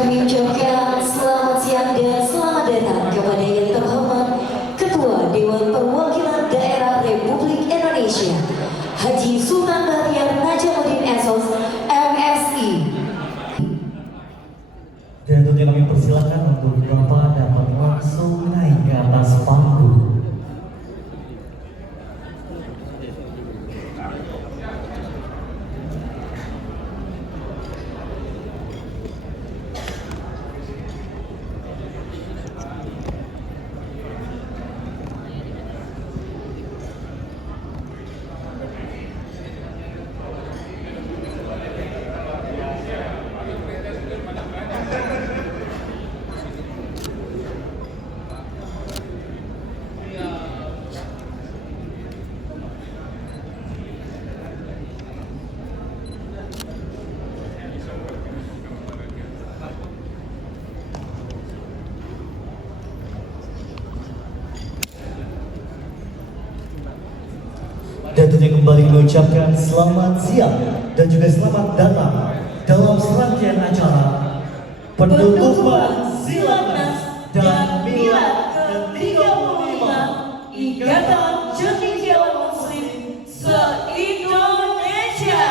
kami ucapkan selamat siang dan selamat datang kepada yang terhormat Ketua Dewan Perwakilan Daerah Republik Indonesia Haji Sultan Bahtiar Najamuddin SOS MSI. Dan tentunya kami persilakan untuk Bapak dapat langsung naik ke atas panggung. Dan tentunya kembali mengucapkan selamat siang dan juga selamat datang dalam serangkaian acara penutupan Silatnas dan Milad ke-35 Ikatan Cendekiawan Muslim se-Indonesia.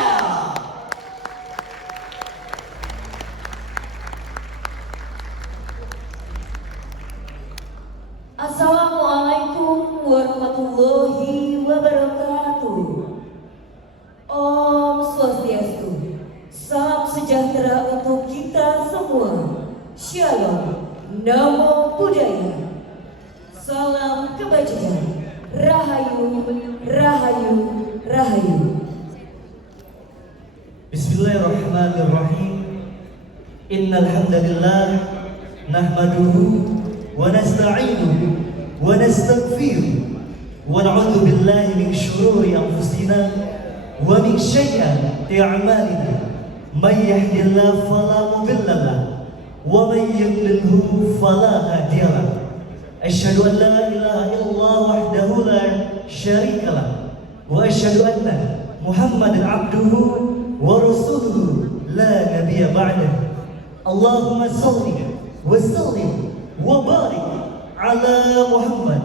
Assalamualaikum warahmatullahi wabarakatuh. Om Swastiastu. Salam sejahtera untuk kita semua. Shalom. Namo Buddhaya. Salam kebajikan. Rahayu, rahayu, rahayu. Bismillahirrahmanirrahim. Innal hamdalillah nahmaduhu wa nasta'inuhu wa nastaghfiruh wa na'udzu billahi min shururi anfusina wa min sayyiati a'malina. May yahdihillahu fala mudilla lahu wa may yudlilhu fala hadiya lahu. Asyhadu an la ilaha illallah wahdahu la syarika lahu wa asyhadu anna Muhammadan abduhu wa rasuluhu la nabiyya ba'dahu. Allahumma shalli wa sallim wa barik ala Muhammad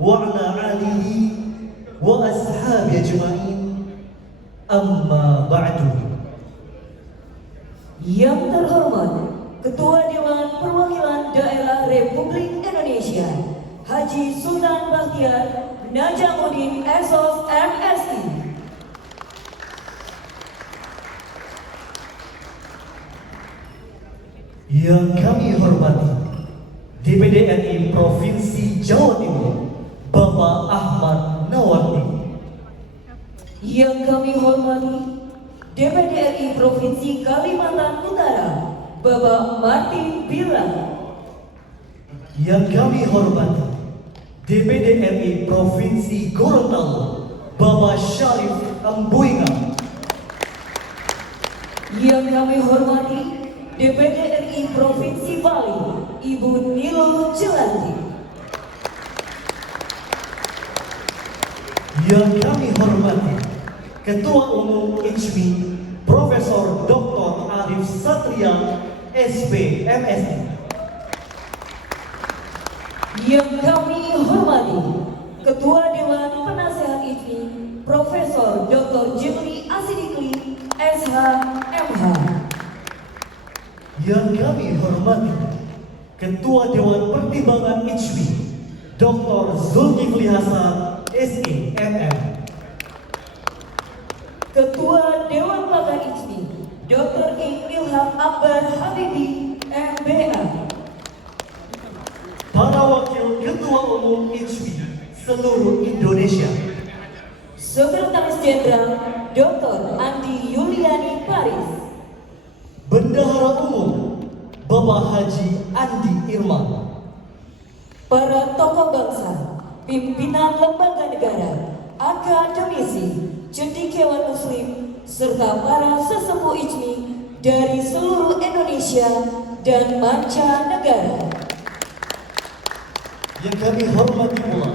wa ala alihi wa ashabi ajma'in. Amma ba'du. Yang terhormat Ketua Dewan Perwakilan Daerah Republik Indonesia Haji Sultan Bahtiar Najamuddin SOS MSI. Yang kami hormati DPD RI Provinsi Jawa Timur Bapak Ahmad Nawardi. Yang kami hormati DPD RI Provinsi Kalimantan Utara Bapak Martin Bilang. Yang kami hormati DPD RI Provinsi Gorontalo Bapak Syarif Ambuinga. Yang kami hormati DPD RI Provinsi Bali Ibu Nilo Jelanti. Yang kami hormati Ketua Umum ICMI Profesor Dr. Arif Satria SP MSI. Yang kami hormati Ketua Dewan Penasehat ICMI Profesor Dr. Jimli Asidikli SH MH. Yang kami hormati Ketua Dewan Pertimbangan ICMI Dr. Zulkifli Hasan SE MM. Ketua Dewan Pakar ICMI Dr. Ilham Akbar Habibi MBA. Para Wakil Ketua Umum ICMI seluruh Indonesia. Sekretaris Jenderal Dr. Andi Yuliani Paris. Bendahara Umum Bapak Haji Andi Irma. Para tokoh bangsa, pimpinan lembaga negara, akademisi, cendekiawan muslim, serta para sesepuh ICMI dari seluruh Indonesia dan mancanegara. Yang kami hormati pula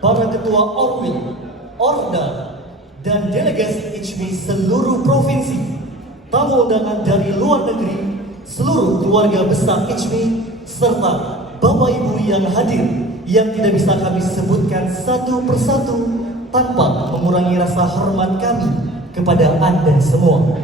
para ketua Orwil, Orda, dan delegasi ICMI seluruh provinsi, tamu undangan dari luar negeri, seluruh keluarga besar ICMI, serta Bapak Ibu yang hadir yang tidak bisa kami sebutkan satu persatu tanpa mengurangi rasa hormat kami kepada Anda semua.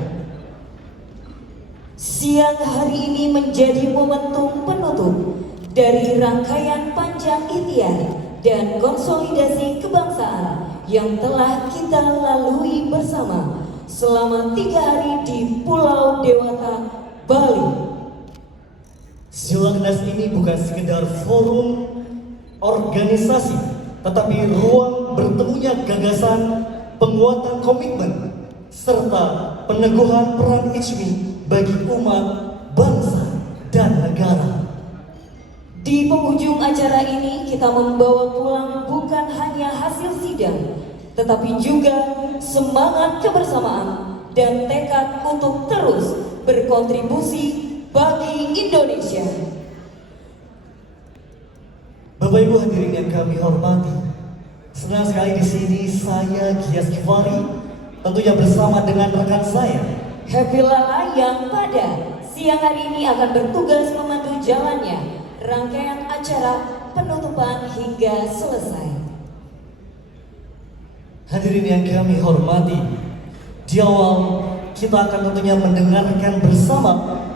Siang hari ini menjadi momentum penutup dari rangkaian panjang ikhtiar dan konsolidasi kebangsaan yang telah kita lalui bersama selama 3 hari di Pulau Dewata, Bali. Silakenas ini bukan sekedar forum organisasi, tetapi ruang bertemunya gagasan, penguatan komitmen, serta peneguhan peran ICMI bagi umat, bangsa, dan negara. Di penghujung acara ini kita membawa pulang bukan hanya hasil sidang, tetapi juga semangat kebersamaan dan tekad untuk terus berkontribusi bagi Indonesia. Bapak Ibu hadirin yang kami hormati, senang sekali di sini saya Gias Givari, tentunya bersama dengan rekan saya Happy Lala yang pada siang hari ini akan bertugas memandu jalannya rangkaian acara penutupan hingga selesai. Hadirin yang kami hormati, di awal kita akan tentunya mendengarkan bersama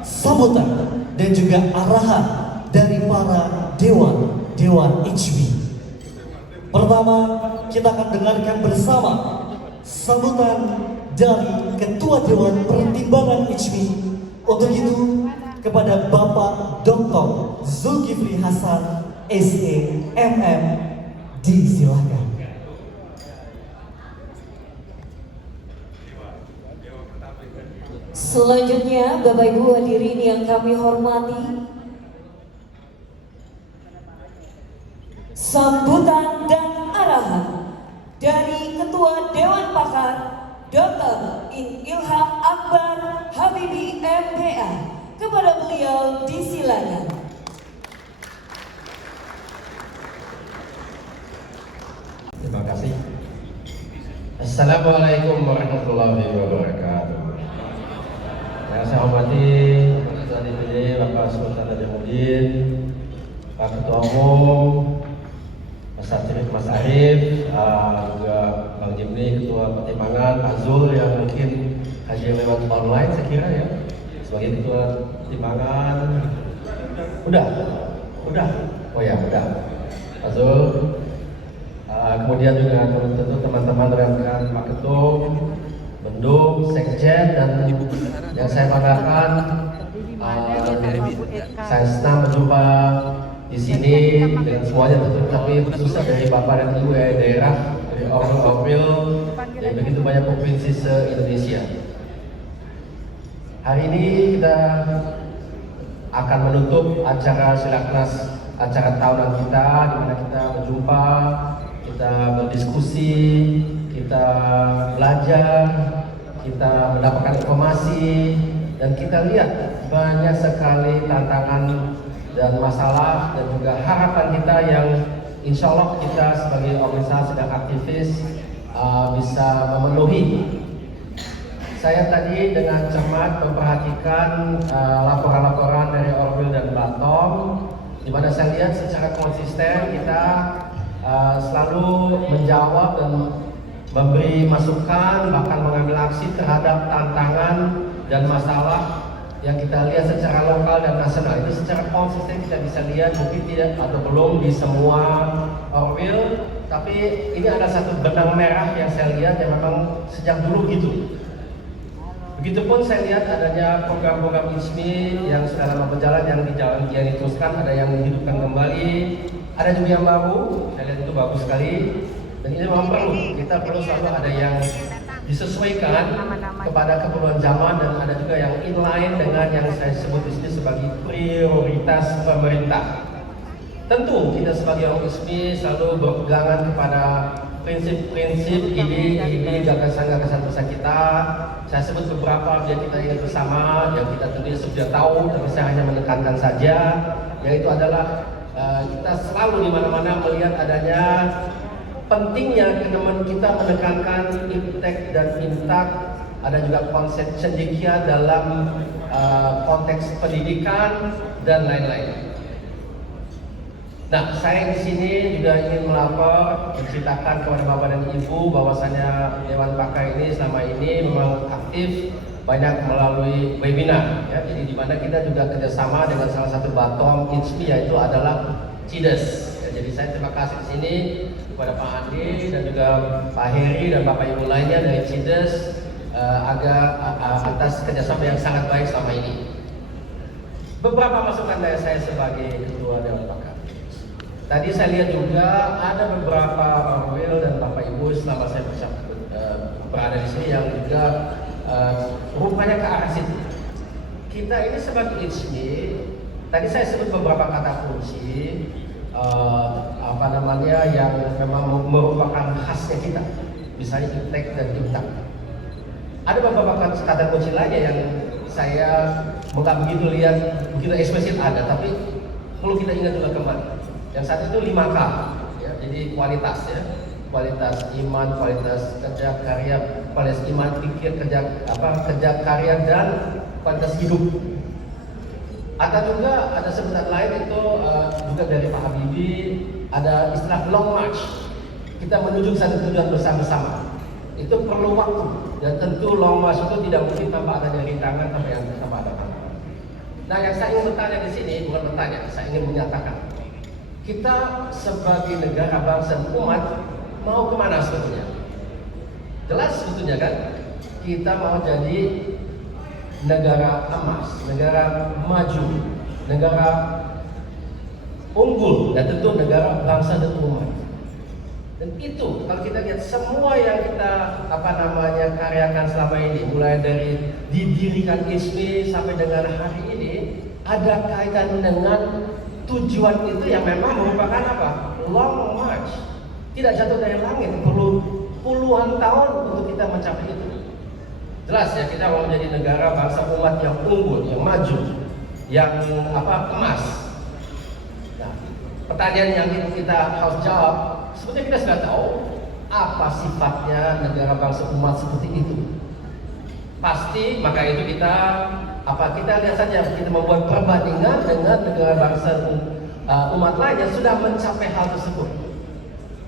sambutan dan juga arahan dari para dewan ICMI. Pertama, kita akan dengarkan bersama sambutan dari Ketua Dewan Pertimbangan ICMI. Untuk itu, kepada Bapak Dr. Zulkifli Hasan, SE, MM, disilakan. Selanjutnya, Bapak Ibu hadirin yang kami hormati, sambutan dan arahan dari Ketua Dewan Pakar Dr. Ilham Akbar Habibi MPA. Kepada beliau disilakan. Terima kasih. Assalamualaikum warahmatullahi wabarakatuh. Yang saya hormati Ketua DPD Bapak Sultan Najamuddin, Pak Ketua Umum, Mas Arif, Mas Arif, juga Bang Jimli, Ketua Pertimbangan, Pak Zul yang mungkin kajian lewat online saya kira ya, sebagai Ketua Pertimbangan. Udah, oh ya udah, Pak Zul. Kemudian juga tentu teman-teman rekan Pak Ketum, Bendung, Sekjen, dan yang saya banggakan, saya senang berjumpa di sini dengan semuanya, tapi khususnya dari Bapak dan Ibu daerah, dari Orwil, dari begitu banyak provinsi se-Indonesia. Hari ini kita akan menutup acara Silakenas, acara tahunan kita, di mana kita berjumpa, kita berdiskusi, kita belajar, kita mendapatkan informasi, dan kita lihat banyak sekali tantangan dan masalah dan juga harapan kita yang insya Allah kita sebagai organisasi dan aktivis bisa memenuhi. Saya tadi dengan cermat memperhatikan laporan-laporan dari Orwil dan Batom, di mana saya lihat secara konsisten kita selalu menjawab dan memberi masukan, bahkan mengambil aksi terhadap tantangan dan masalah yang kita lihat secara lokal dan nasional. Itu secara konsisten kita bisa lihat, mungkin tidak atau belum di semua Orwil, tapi ini ada satu benang merah yang saya lihat yang memang sejak dulu gitu. Begitupun saya lihat adanya program-program ICMI yang sudah lama berjalan, yang diteruskan, ada yang dihidupkan kembali, ada juga yang baru. Saya lihat itu bagus sekali, dan ini memang kita perlu selalu ada yang disesuaikan kepada keperluan zaman, dan ada juga yang inline dengan yang saya sebut di sini sebagai prioritas pemerintah. Tentu kita sebagai orang ICMI selalu berpegangan kepada prinsip-prinsip ide gagasan-gagasan besar kita. Saya sebut beberapa biar kita ingat bersama, yang kita tentunya sudah tahu, tapi saya hanya menekankan saja, yaitu adalah kita selalu di mana-mana melihat adanya pentingnya kita menekankan impact dan impact ada juga konsep cendekia dalam konteks pendidikan dan lain-lain. Nah, saya di sini juga ingin melapor, menceritakan kepada Bapak dan Ibu bahwasanya Dewan Pakar ini selama ini memang aktif banyak melalui webinar, ya. Jadi di mana kita juga kerjasama dengan salah satu batom ITSMI, yaitu adalah CIDES. Ya, jadi saya terima kasih di sini kepada Pak Andi dan juga Pak Heri dan Bapak Ibu lainnya dari CIDES atas kerjasama yang sangat baik selama ini. Beberapa masukan dari saya sebagai Ketua Dewan Pakar. Tadi saya lihat juga ada beberapa Pak Will dan Bapak Ibu selama saya berada di sini yang juga rupanya ke arah situ. Kita ini sebagai ITSMI, tadi saya sebut beberapa kata kunci yang memang merupakan khasnya kita, misalnya Iptek dan Iptak. Ada beberapa kata kunci lainnya yang saya nggak begitu lihat, begitu eksplisit ada, tapi perlu kita ingat juga kembali. Yang satu itu 5K, ya, jadi kualitas, ya, kualitas iman, kualitas kerja karya, kualitas iman, pikir, kerja karya dan kualitas hidup. Atau juga ada sebutan lain itu juga dari Pak Habibie, ada istilah long march. Kita menuju satu tujuan bersama-sama. Itu perlu waktu, dan tentu long march itu tidak mungkin tanpa adanya rintangan, tanpa ada tantangan. Nah, yang saya ingin bertanya di sini bukan bertanya, saya ingin menyatakan. Kita sebagai negara bangsa dan umat mau kemana sebetulnya? Jelas sebetulnya kan, kita mau jadi negara emas, negara maju, negara unggul, dan tentu negara bangsa dan umat. Dan itu kalau kita lihat semua yang kita karyakan selama ini, mulai dari didirikan ITSMI sampai dengan hari ini, ada kaitan dengan tujuan itu yang memang merupakan long march, tidak jatuh dari langit, perlu puluhan tahun untuk kita mencapai itu. Jelas ya, kita mau menjadi negara bangsa umat yang unggul, yang maju, yang emas. Nah, pertanyaan yang kita harus jawab, sebetulnya kita sudah tahu apa sifatnya negara bangsa umat seperti itu. Pasti maka itu kita lihat saja, kita membuat perbandingan dengan negara bangsa umat lain yang sudah mencapai hal tersebut.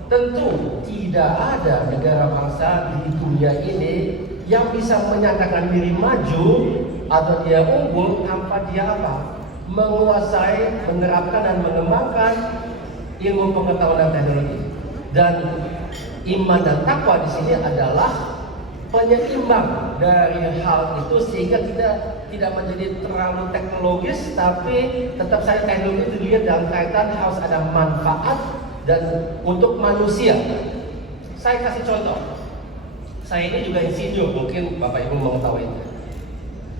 Tentu tidak ada negara bangsa di dunia ini yang bisa menyatakan diri maju atau dia unggul tanpa dia menguasai, menerapkan dan mengembangkan ilmu pengetahuan dan teknologi. Dan iman dan takwa di sini adalah penyeimbang dari hal itu, sehingga kita tidak menjadi terlalu teknologis, tapi tetap saya teknologi itu dilihat dalam kaitan harus ada manfaat dan untuk manusia. Saya kasih contoh. Saya ini juga insinyur, mungkin Bapak Ibu mengetahui itu.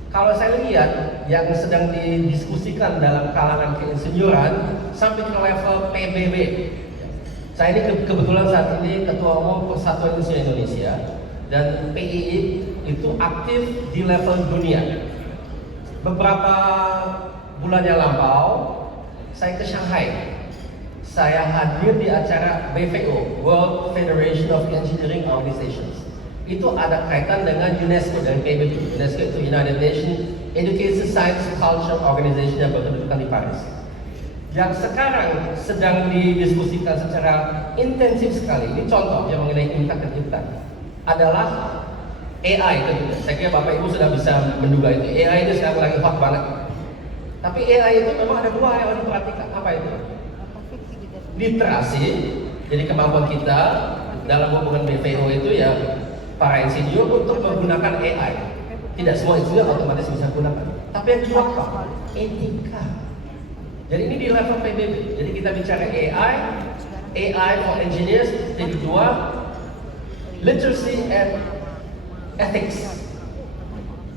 Kalau saya lihat yang sedang didiskusikan dalam kalangan keinsinyuran sampai ke level PBB. Saya ini kebetulan saat ini Ketua Umum Persatuan Insinyur Indonesia. Dan PII itu aktif di level dunia. Beberapa bulan yang lampau, saya ke Shanghai. Saya hadir di acara BFO, World Federation of Engineering Organizations. Itu ada kaitan dengan UNESCO dan PBB. UNESCO itu United Nations Education, Science, Culture Organization yang berkedudukan di Paris. Yang sekarang sedang didiskusikan secara intensif sekali. Ini contoh yang mengenai impact dan impact. Adalah AI tentunya. Saya kira Bapak Ibu sudah bisa menduga itu. AI itu sekarang lagi hot banget. Tapi AI itu memang ada dua yang harus diperhatikan. Apa itu? Literasi. Jadi kemampuan kita dalam hubungan BPO itu ya para insinyur untuk menggunakan AI. Tidak semua insinyur otomatis bisa gunakan. Tapi yang kedua apa? Etika. Jadi ini di level PBB. Jadi kita bicara AI for engineers. Jadi kedua, literacy and ethics.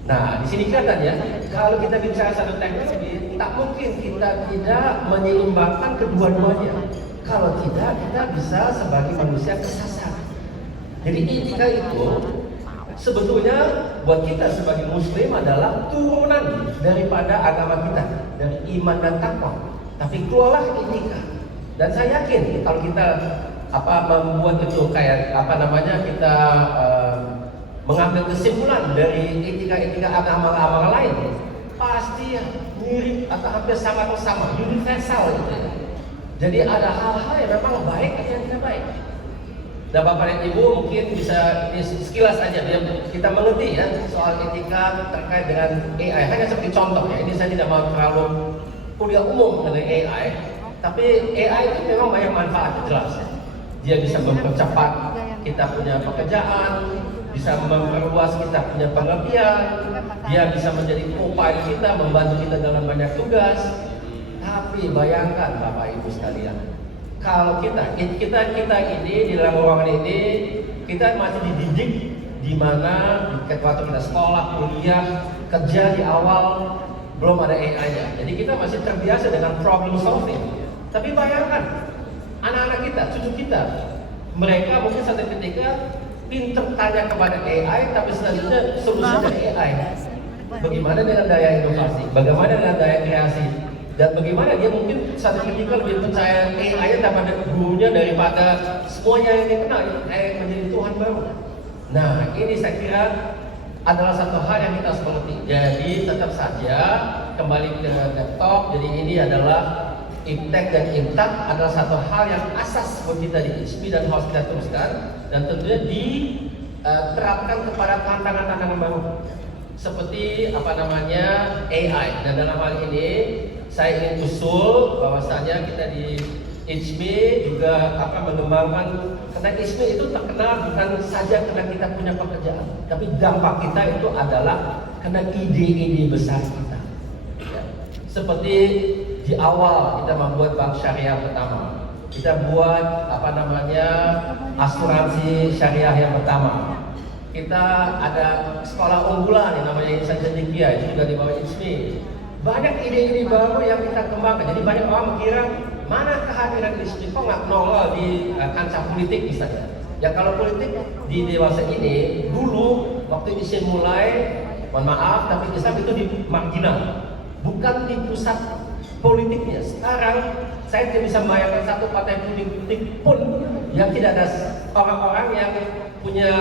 Nah, di sini kelihatan ya, kalau kita bicara satu teknologi, tak mungkin kita tidak menyeimbangkan kedua-duanya. Kalau tidak, kita bisa sebagai manusia kesasar. Jadi etika itu sebetulnya buat kita sebagai Muslim adalah turunan daripada agama kita, dari iman dan takwa. Tapi keluarlah etika. Dan saya yakin kalau kita membuat itu kayak kita mengambil kesimpulan dari etika-etika agama-agama lain, pasti mirip atau hampir sama, universal gitu ya. Jadi ada hal-hal yang memang baik atau yang tidak baik. Dan Bapak dan Ibu mungkin bisa sekilas saja biar kita mengerti ya soal etika terkait dengan AI. Hanya seperti contoh ya, ini saya tidak mau terlalu kuliah umum mengenai AI, tapi AI itu memang banyak manfaat jelas ya. Dia bisa mempercepat kita punya pekerjaan, bisa memperluas kita punya pengertian, dia bisa menjadi co-pilot kita, membantu kita dalam banyak tugas. Tapi bayangkan Bapak Ibu sekalian, kalau kita ini di dalam ruangan ini kita masih dididik di mana waktu kita sekolah, kuliah, kerja di awal belum ada AI-nya. Jadi kita masih terbiasa dengan problem solving. Tapi bayangkan anak-anak kita, cucu kita, mereka mungkin satu ketika pinter tanya kepada AI, tapi selanjutnya solusi dari AI. Bagaimana dengan daya inovasi? Bagaimana dengan daya kreasi? Dan bagaimana dia mungkin satu ketika lebih percaya AI daripada gurunya, daripada semuanya yang dia kenal, AI menjadi Tuhan baru. Nah, ini saya kira adalah satu hal yang kita harus mengerti. Jadi tetap saja kembali ke laptop. Jadi ini adalah iptek dan imtak adalah satu hal yang asas buat kita di ISMI dan harus kita teruskan, dan tentunya diterapkan kepada tantangan-tantangan baru seperti AI. Dan dalam hal ini saya ingin usul bahwasanya kita di ISMI juga akan mengembangkan, karena ISMI itu terkenal bukan saja karena kita punya pekerjaan, tapi dampak kita itu adalah karena ide-ide besar kita ya. Seperti di awal kita membuat bank syariah pertama, kita buat asuransi syariah yang pertama, kita ada sekolah unggulan yang namanya Insan Cendekia, itu juga di bawah ISMI. Banyak ide-ide baru yang kita kembangkan. Jadi banyak orang mengira mana kehadiran ISMI kok nggak nongol di kancah politik misalnya. Ya kalau politik di dewasa ini dulu waktu ISMI mulai, mohon maaf, tapi Islam itu di marginal, bukan di pusat politiknya. Sekarang saya tidak bisa membayangkan satu partai politik pun yang tidak ada orang-orang yang punya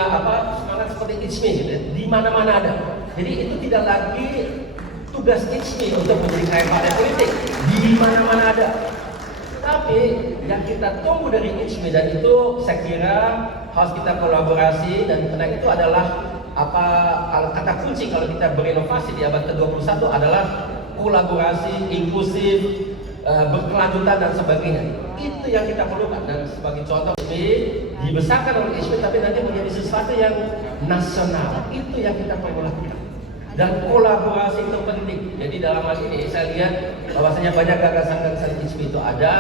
semangat seperti ISMI gitu. Di mana-mana ada. Jadi itu tidak lagi tugas ISMI untuk menjadi kayak partai politik, di mana-mana ada. Tapi yang kita tunggu dari ISMI, dan itu saya kira harus kita kolaborasi, dan karena itu adalah kalau kata kunci kalau kita berinovasi di abad ke-21 adalah kolaborasi, inklusif, berkelanjutan dan sebagainya. Itu yang kita perlukan. Dan sebagai contoh, ISMI dibesarkan oleh ISMI tapi nanti menjadi sesuatu yang nasional. Itu yang kita perlu lakukan. Dan kolaborasi itu penting. Jadi dalam hal ini saya lihat bahwasanya banyak gagasan-gagasan ISMI itu ada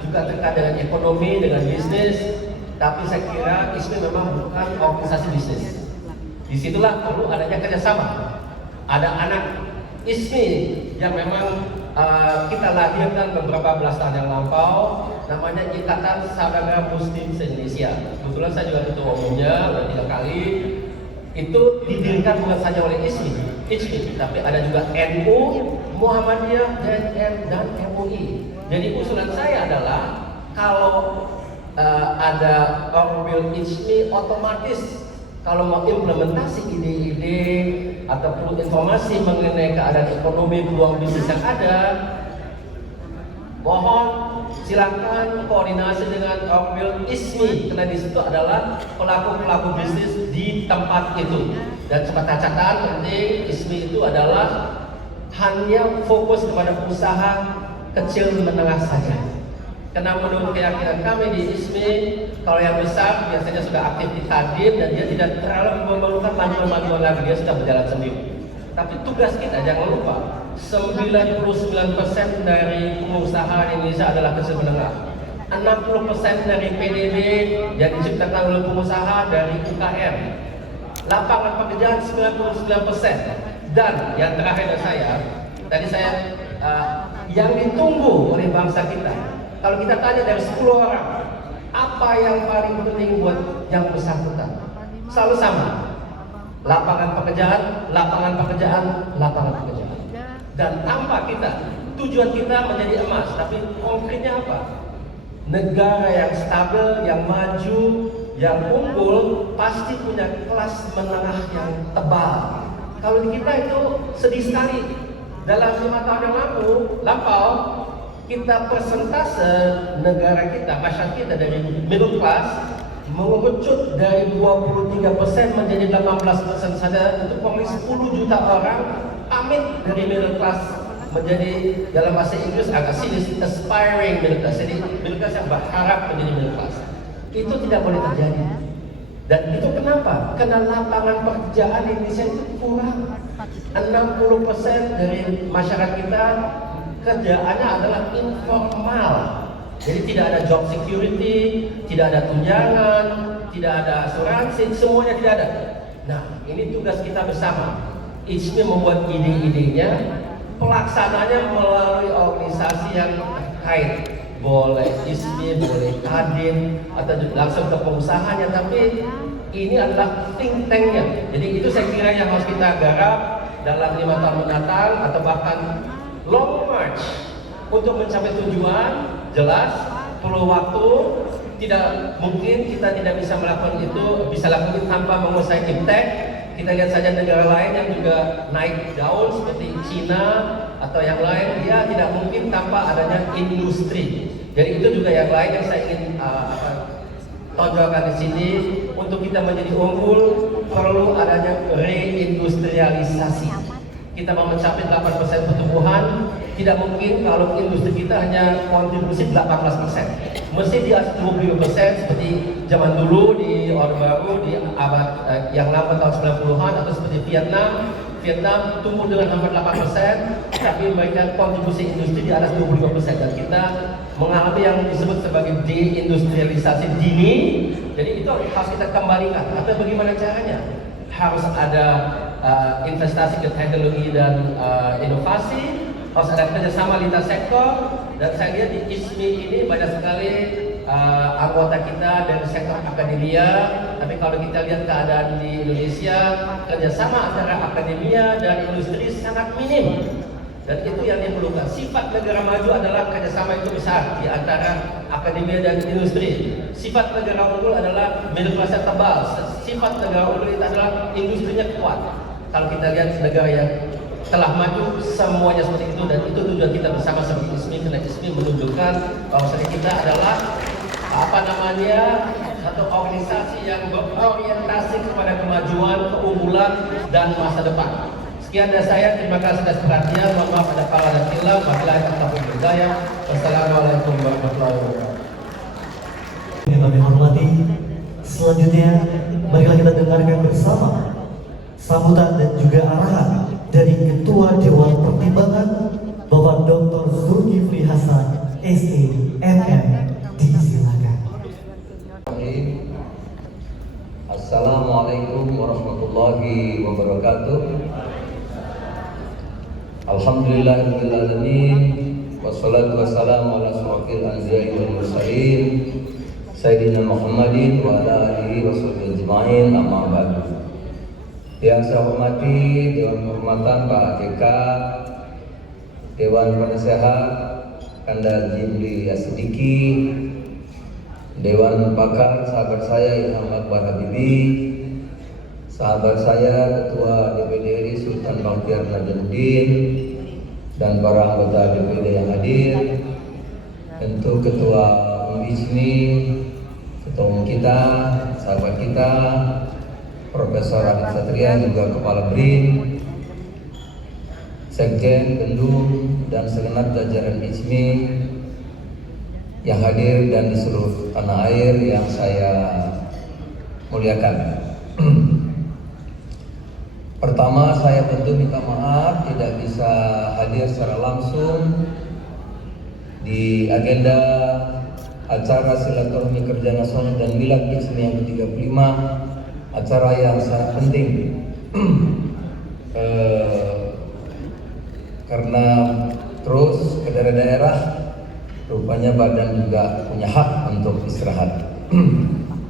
juga terkait dengan ekonomi, dengan bisnis. Tapi saya kira ISMI memang bukan organisasi bisnis. Disitulah perlu adanya kerjasama. Ada anak ISMI yang memang kita lahirkan beberapa belas tahun yang lampau, namanya Ikatan Saudagar Muslim se-Indonesia. Kebetulan saya juga ketua umumnya, udah 3 kali. Itu didirikan bukan saja oleh ISMI, tapi ada juga NU, Muhammadiyah, dan MUI. Jadi usulan saya adalah kalau ada Orwell ISMI, otomatis kalau mau implementasi ide-ide atau perlu informasi mengenai keadaan ekonomi, peluang bisnis yang ada, mohon silakan koordinasi dengan Orwell ISMI, karena di situ adalah pelaku-pelaku bisnis di tempat itu. Dan catatan penting, ISMI itu adalah hanya fokus kepada usaha kecil menengah saja. Karena menurut keyakinan kami di ISMI, kalau yang besar biasanya sudah aktif di Kadin dan dia tidak terlalu memerlukan bantuan-bantuan lagi, dia sudah berjalan sendiri. Tapi tugas kita jangan lupa, 99% dari pengusaha Indonesia adalah kecil menengah. 60% dari PDB yang diciptakan oleh pengusaha dari UKM. Lapangan pekerjaan 99%. Dan yang terakhir tadi saya yang ditunggu oleh bangsa kita. Kalau kita tanya dari 10 orang, apa yang paling penting buat yang bersangkutan? Selalu sama. Lapangan pekerjaan, lapangan pekerjaan, lapangan pekerjaan. Dan tanpa kita, tujuan kita menjadi emas, tapi konkretnya apa? Negara yang stabil, yang maju, yang unggul pasti punya kelas menengah yang tebal. Kalau di kita itu sedih sekali. Dalam 5 tahun yang lampau, kita persentase negara kita, masyarakat kita dari middle class mengerucut dari 23% menjadi 18% saja. Untuk pemilih 10 juta orang pamit dari middle class menjadi, dalam bahasa Inggris agak sinis, aspiring middle class. Jadi middle class yang berharap menjadi middle class. Itu tidak boleh terjadi. Dan itu kenapa? Karena lapangan pekerjaan di Indonesia itu kurang. 60% dari masyarakat kita kerjaannya adalah informal. Jadi tidak ada job security, tidak ada tunjangan, tidak ada asuransi, semuanya tidak ada. Nah, ini tugas kita bersama. ISMI membuat ide-idenya, pelaksananya melalui organisasi yang terkait. Boleh ISMI, boleh Kadin, atau langsung ke pengusahanya, tapi ini adalah think tanknya. Jadi itu saya kira yang harus kita garap dalam 5 tahun mendatang, atau bahkan long march untuk mencapai tujuan. Jelas perlu waktu, tidak mungkin kita tidak bisa melakukan itu, bisa lakukan tanpa menguasai iptek. Kita lihat saja negara lain yang juga naik daun seperti Cina atau yang lain, dia tidak mungkin tanpa adanya industri. Jadi itu juga yang lain yang saya ingin tonjolkan di sini. Untuk kita menjadi unggul perlu adanya reindustrialisasi. Kita mau mencapai 8% pertumbuhan, tidak mungkin kalau industri kita hanya kontribusi 18%. Mesti di atas 20% seperti zaman dulu di Orde Baru di abad yang lama tahun 90-an, atau seperti Vietnam tumbuh dengan hampir 8%, tapi mereka kontribusi industri di atas 25%, dan kita mengalami yang disebut sebagai deindustrialisasi dini. Jadi itu harus kita kembalikan. Atau bagaimana caranya? Harus ada investasi ke teknologi dan inovasi, harus ada kerjasama lintas sektor. Dan saya lihat di ISMI ini banyak sekali anggota kita dari sektor akademia. Tapi kalau kita lihat keadaan di Indonesia, kerjasama antara akademia dan industri sangat minim. Dan itu yang diperlukan. Sifat negara maju adalah kerjasama itu besar di antara akademia dan industri. Sifat negara unggul adalah middle class yang tebal. Sifat negara unggul itu adalah industrinya kuat. Kalau kita lihat negara yang telah maju, semuanya seperti itu, dan itu tujuan kita bersama sebagai ISMI. Karena ISMI menunjukkan bahwa kita adalah satu organisasi yang berorientasi kepada kemajuan, keunggulan, dan masa depan. Sekian dari saya, terima kasih atas perhatian. Mohon maaf ada salah dan hilaf. Wassalamualaikum warahmatullahi wabarakatuh. Yang kami hormati, selanjutnya marilah kita dengarkan bersama sambutan dan juga arahan dari Ketua Dewan Pertimbangan Bapak Dr. Zulkifli Hasan, SE, MM. Disilakan. Assalamualaikum warahmatullahi wabarakatuh. Alhamdulillahirabbil alamin, wassalatu wassalamu ala asyrofil anbiya'i wal mursalin sayyidina Muhammadin wa ala alihi washabbihi ajmain, amma ba'du. Yang saya hormati Dewan Kehormatan Pak ATK, Dewan Penasehat Kandal Jimli Asidiki, Dewan Pakar sahabat saya Ilham Akbar Habibie, sahabat saya Ketua DPD RI Sultan Bangtiar Najamuddin, dan para anggota DPD yang hadir, tentu Ketua ISMI, Ketua Umum kita, sahabat kita, Profesor Adit Satria, juga Kepala BRIN, Sekjen, Bendum, dan segenap jajaran ISMI yang hadir dan di seluruh tanah air yang saya muliakan. Pertama, saya tentu minta maaf tidak bisa hadir secara langsung di agenda acara silaturahmi kerja nasional dan milad ISMI yang ke-35, acara yang sangat penting karena terus ke daerah-daerah, rupanya badan juga punya hak untuk istirahat.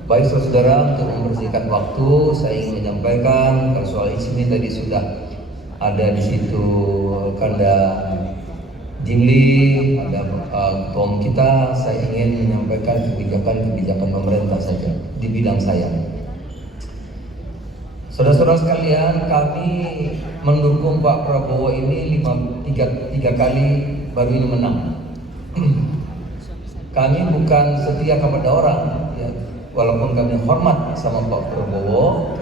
Baik saudara, untuk membersihkan waktu, saya ingin menyampaikan kalau soal ISMI tadi sudah ada di situ Kanda Jimli, ada Tom kita, saya ingin menyampaikan kebijakan pemerintah saja di bidang saya. Saudara-saudara sekalian, kami mendukung Pak Prabowo ini tiga kali baru ini menang. Kami bukan setia kepada orang, ya, walaupun kami hormat sama Pak Prabowo,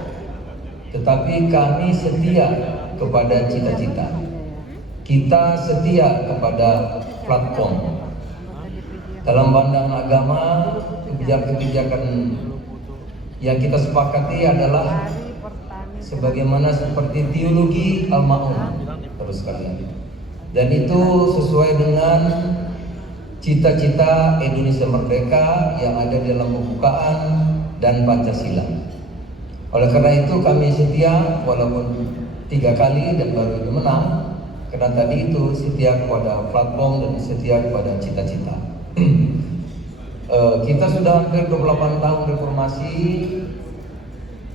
tetapi kami setia kepada cita-cita. Kita setia kepada platform. Dalam pandangan agama, kebijakan-kebijakan yang kita sepakati adalah sebagaimana seperti teologi al-ma'un, terus sekalian. Dan itu sesuai dengan cita-cita Indonesia Merdeka yang ada di dalam pembukaan dan Pancasila. Oleh karena itu kami setia walaupun 3 kali dan baru ini menang. Karena tadi itu setia kepada platform dan setia kepada cita-cita. Kita sudah hampir 28 tahun reformasi.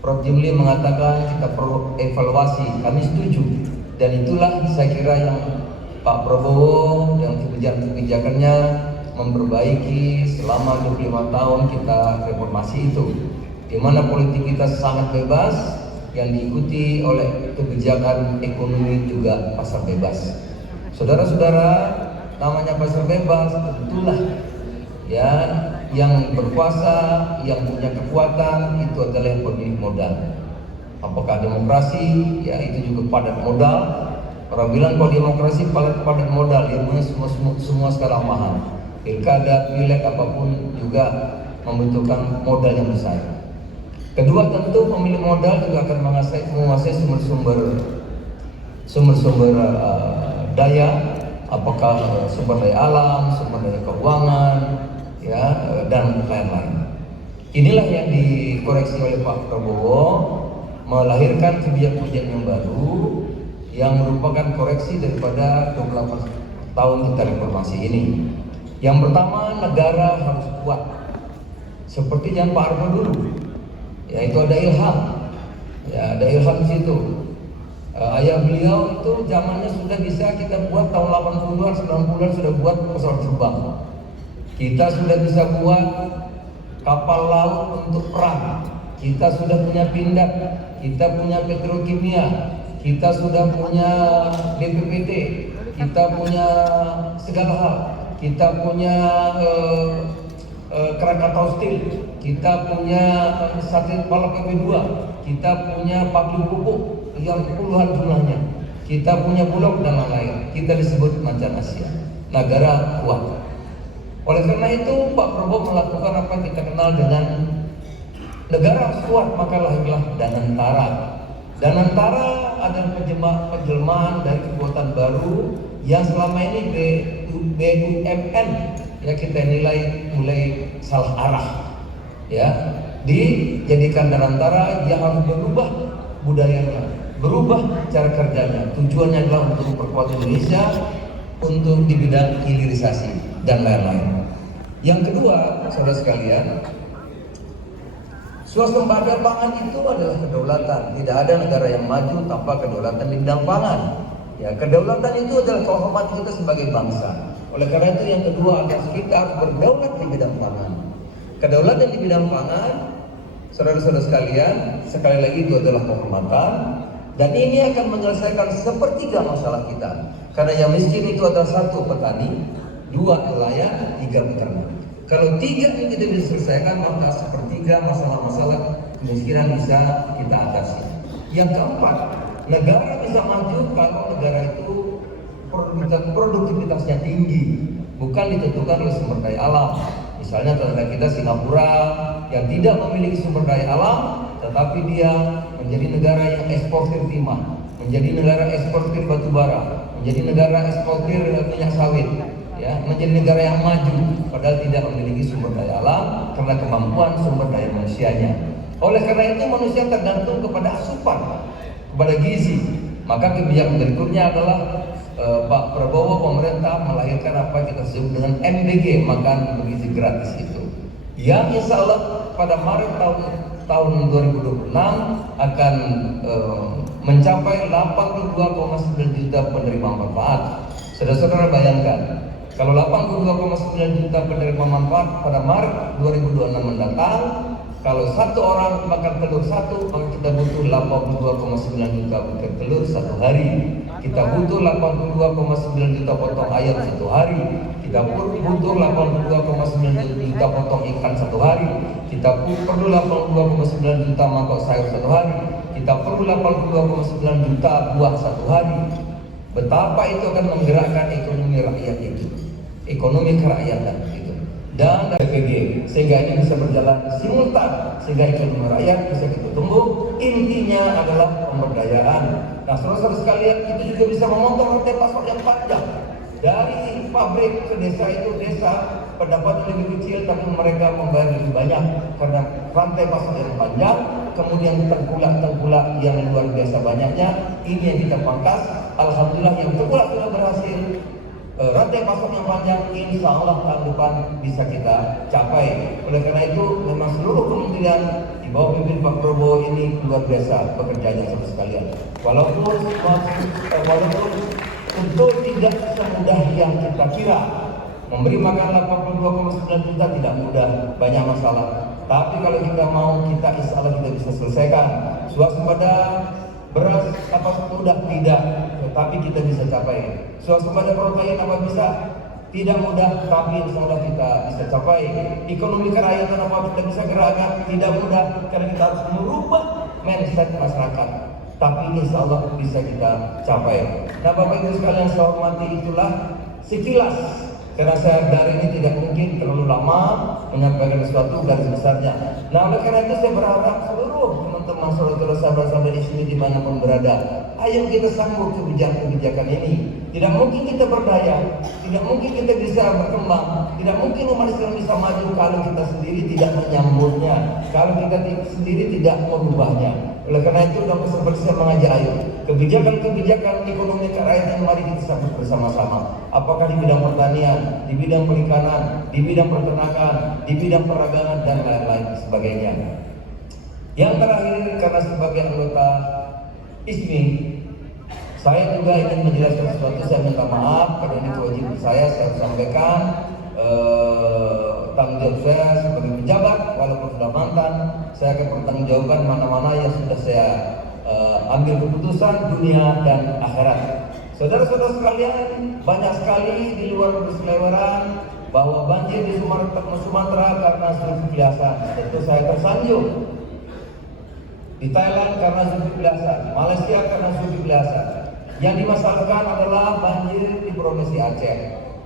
Prof. Jimli mengatakan kita perlu evaluasi. Kami setuju. Dan itulah saya kira yang Pak Prabowo dan kebijakan-kebijakannya memperbaiki selama 25 tahun kita reformasi itu. Di mana politik kita sangat bebas, yang diikuti oleh kebijakan ekonomi juga pasar bebas. Saudara-saudara, namanya pasar bebas tentulah ya yang berkuasa, yang punya kekuatan itu adalah yang pemilik modal. Apakah demokrasi? Ya itu juga padat modal. Orang bilang kalau demokrasi padat modal, ilmunya semua sekarang mahal. Pilkada, pileg apapun juga membutuhkan modal yang besar. Kedua, tentu pemilik modal juga akan menguasai sumber-sumber daya, apakah sumber daya alam, sumber daya keuangan, ya dan lain-lain. Inilah yang dikoreksi oleh Pak Prabowo, melahirkan kebijakan yang baru yang merupakan koreksi daripada 28 tahun kita reformasi ini. Yang pertama, negara harus kuat, seperti zaman Pak Harto dulu. Ya itu ada ilham, ya ada ilham di situ. Ayah beliau itu zamannya sudah bisa kita buat tahun 80-an, 90-an sudah buat pesawat terbang. Kita sudah bisa buat kapal laut untuk perang. Kita sudah punya pindad, kita punya petrokimia, kita sudah punya BPPT, kita punya segala hal. Kita punya Krakatau Steel, kita punya satelit Palak MP2, kita punya pabrik pupuk yang puluhan jumlahnya, kita punya Bulog dan lain-lain. Kita disebut macan Asia, negara kuat. Oleh karena itu Pak Prabowo melakukan apa yang kita kenal dengan negara harus kuat, maka lahirlah Danantara. Danantara adalah penjelmaan dari kekuatan baru yang selama ini BUMN ya kita nilai mulai salah arah, ya dijadikan Danantara yang harus berubah budayanya, berubah cara kerjanya. Tujuannya adalah untuk memperkuat Indonesia untuk di bidang hilirisasi dan lain-lain. Yang kedua, saudara sekalian, swasembada pangan itu adalah kedaulatan. Tidak ada negara yang maju tanpa kedaulatan di bidang pangan. Ya, kedaulatan itu adalah kehormatan kita sebagai bangsa. Oleh karena itu yang kedua adalah kita harus berdaulat di bidang pangan. Kedaulatan di bidang pangan, saudara-saudara sekalian, sekali lagi itu adalah kehormatan, dan ini akan menyelesaikan sepertiga masalah kita. Karena yang miskin itu adalah 1 petani, 2 nelayan, 3 peternak. Kalau 3 ini tidak diselesaikan, maka sepertiga masalah-masalah kemiskinan bisa kita atasi. Yang keempat, negara bisa maju kalau negara itu produktivitasnya tinggi, bukan ditentukan oleh sumber daya alam. Misalnya tetangga kita Singapura yang tidak memiliki sumber daya alam, tetapi dia menjadi negara yang eksportir timah, menjadi negara eksportir batu bara, menjadi negara eksportir minyak sawit, ya, menjadi negara yang maju, padahal tidak memiliki sumber daya alam karena kemampuan sumber daya manusianya. Oleh karena itu manusia tergantung kepada asupan, kepada gizi. Maka kebijakan berikutnya adalah Pak Prabowo pemerintah melahirkan apa yang kita sebut dengan MBG, makan bergizi gratis itu, yang insya Allah pada Maret tahun 2026 akan mencapai 82,9 juta penerima manfaat. Saudara-saudara bayangkan, kalau 82,9 juta penerima manfaat pada Maret 2026 mendatang, kalau satu orang makan telur satu, maka kita butuh 82,9 juta butir telur satu hari. Kita butuh 82,9 juta potong ayam satu hari. Kita butuh 82,9 juta potong ikan satu hari. Kita perlu 82,9 juta mangkok sayur satu hari. Kita perlu 82,9 juta buah satu hari. Betapa itu akan menggerakkan ekonomi rakyat itu, ekonomi kerakyatan itu, dan BPG, sehingga ini bisa berjalan simultan, sehingga ekonomi rakyat bisa kita tumbuh. Intinya adalah pemberdayaan. Nah, saudara-saudara sekalian, kita juga bisa memotong rantai pasok yang panjang dari pabrik ke desa itu. Desa pendapatan lebih kecil, tapi mereka membayar lebih banyak karena rantai pasok yang panjang. Kemudian tengkulak-tengkulak yang luar biasa banyaknya, ini yang kita pangkas. Alhamdulillah yang tengkulak sudah berhasil. Rantai pasok yang panjang, insya Allah tahun depan bisa kita capai. Oleh karena itu, memang seluruh kementerian di bawah pimpin Pak Prabowo ini luar biasa bekerjanya sama sekalian. Walaupun tentu tidak semudah yang kita kira. Memberi makan 82,9 juta tidak mudah, banyak masalah. Tapi kalau kita mau, kita insya Allah kita bisa selesaikan. Swasembada beras apa mudah tidak, tetapi kita bisa capai. Swasembada protein apa bisa? Tidak mudah, tapi insya Allah kita bisa capai. Ekonomi kerakyatan apa kita bisa gerakkan? Tidak mudah, karena kita harus merubah mindset masyarakat. Tapi insya Allah bisa kita capai. Nah, Bapak Ibu sekalian saya hormati, itulah sekilas. Karena saya dari ini tidak mungkin terlalu lama menyampaikan sesuatu garis besarnya. Nah, oleh karena itu saya berharap seluruh teman-teman saudara sahabat-sahabat di sini dimanapun berada, ayo kita sambut kebijakan-kebijakan ini. Tidak mungkin kita berdaya, tidak mungkin kita bisa berkembang, tidak mungkin umat Islam bisa maju kalau kita sendiri tidak menyambutnya, kalau kita sendiri tidak merubahnya. Oleh karena itu, Dr. seperti saya mengajak, ayo kebijakan-kebijakan ekonomi kerakyatan mari kita sambut bersama-sama. Apakah di bidang pertanian, di bidang perikanan, di bidang peternakan, di bidang perdagangan dan lain-lain sebagainya. Yang terakhir, karena sebagai anggota ISMI, saya juga ingin menjelaskan sesuatu. Saya minta maaf karena ini kewajiban saya sampaikan. Tanggung jawab saya sebagai pejabat, walaupun sudah mantan, saya akan bertanggungjawabkan mana-mana yang sudah saya ambil keputusan dunia dan akhirat. Saudara-saudara sekalian, banyak sekali di luar berseliweran bahwa banjir di Sumatera karena Zulkifli Hasan. Tentu saya tersanjung. Di Thailand karena Zulkifli Hasan, Malaysia karena Zulkifli Hasan. Yang dimasalahkan adalah banjir di provinsi Aceh,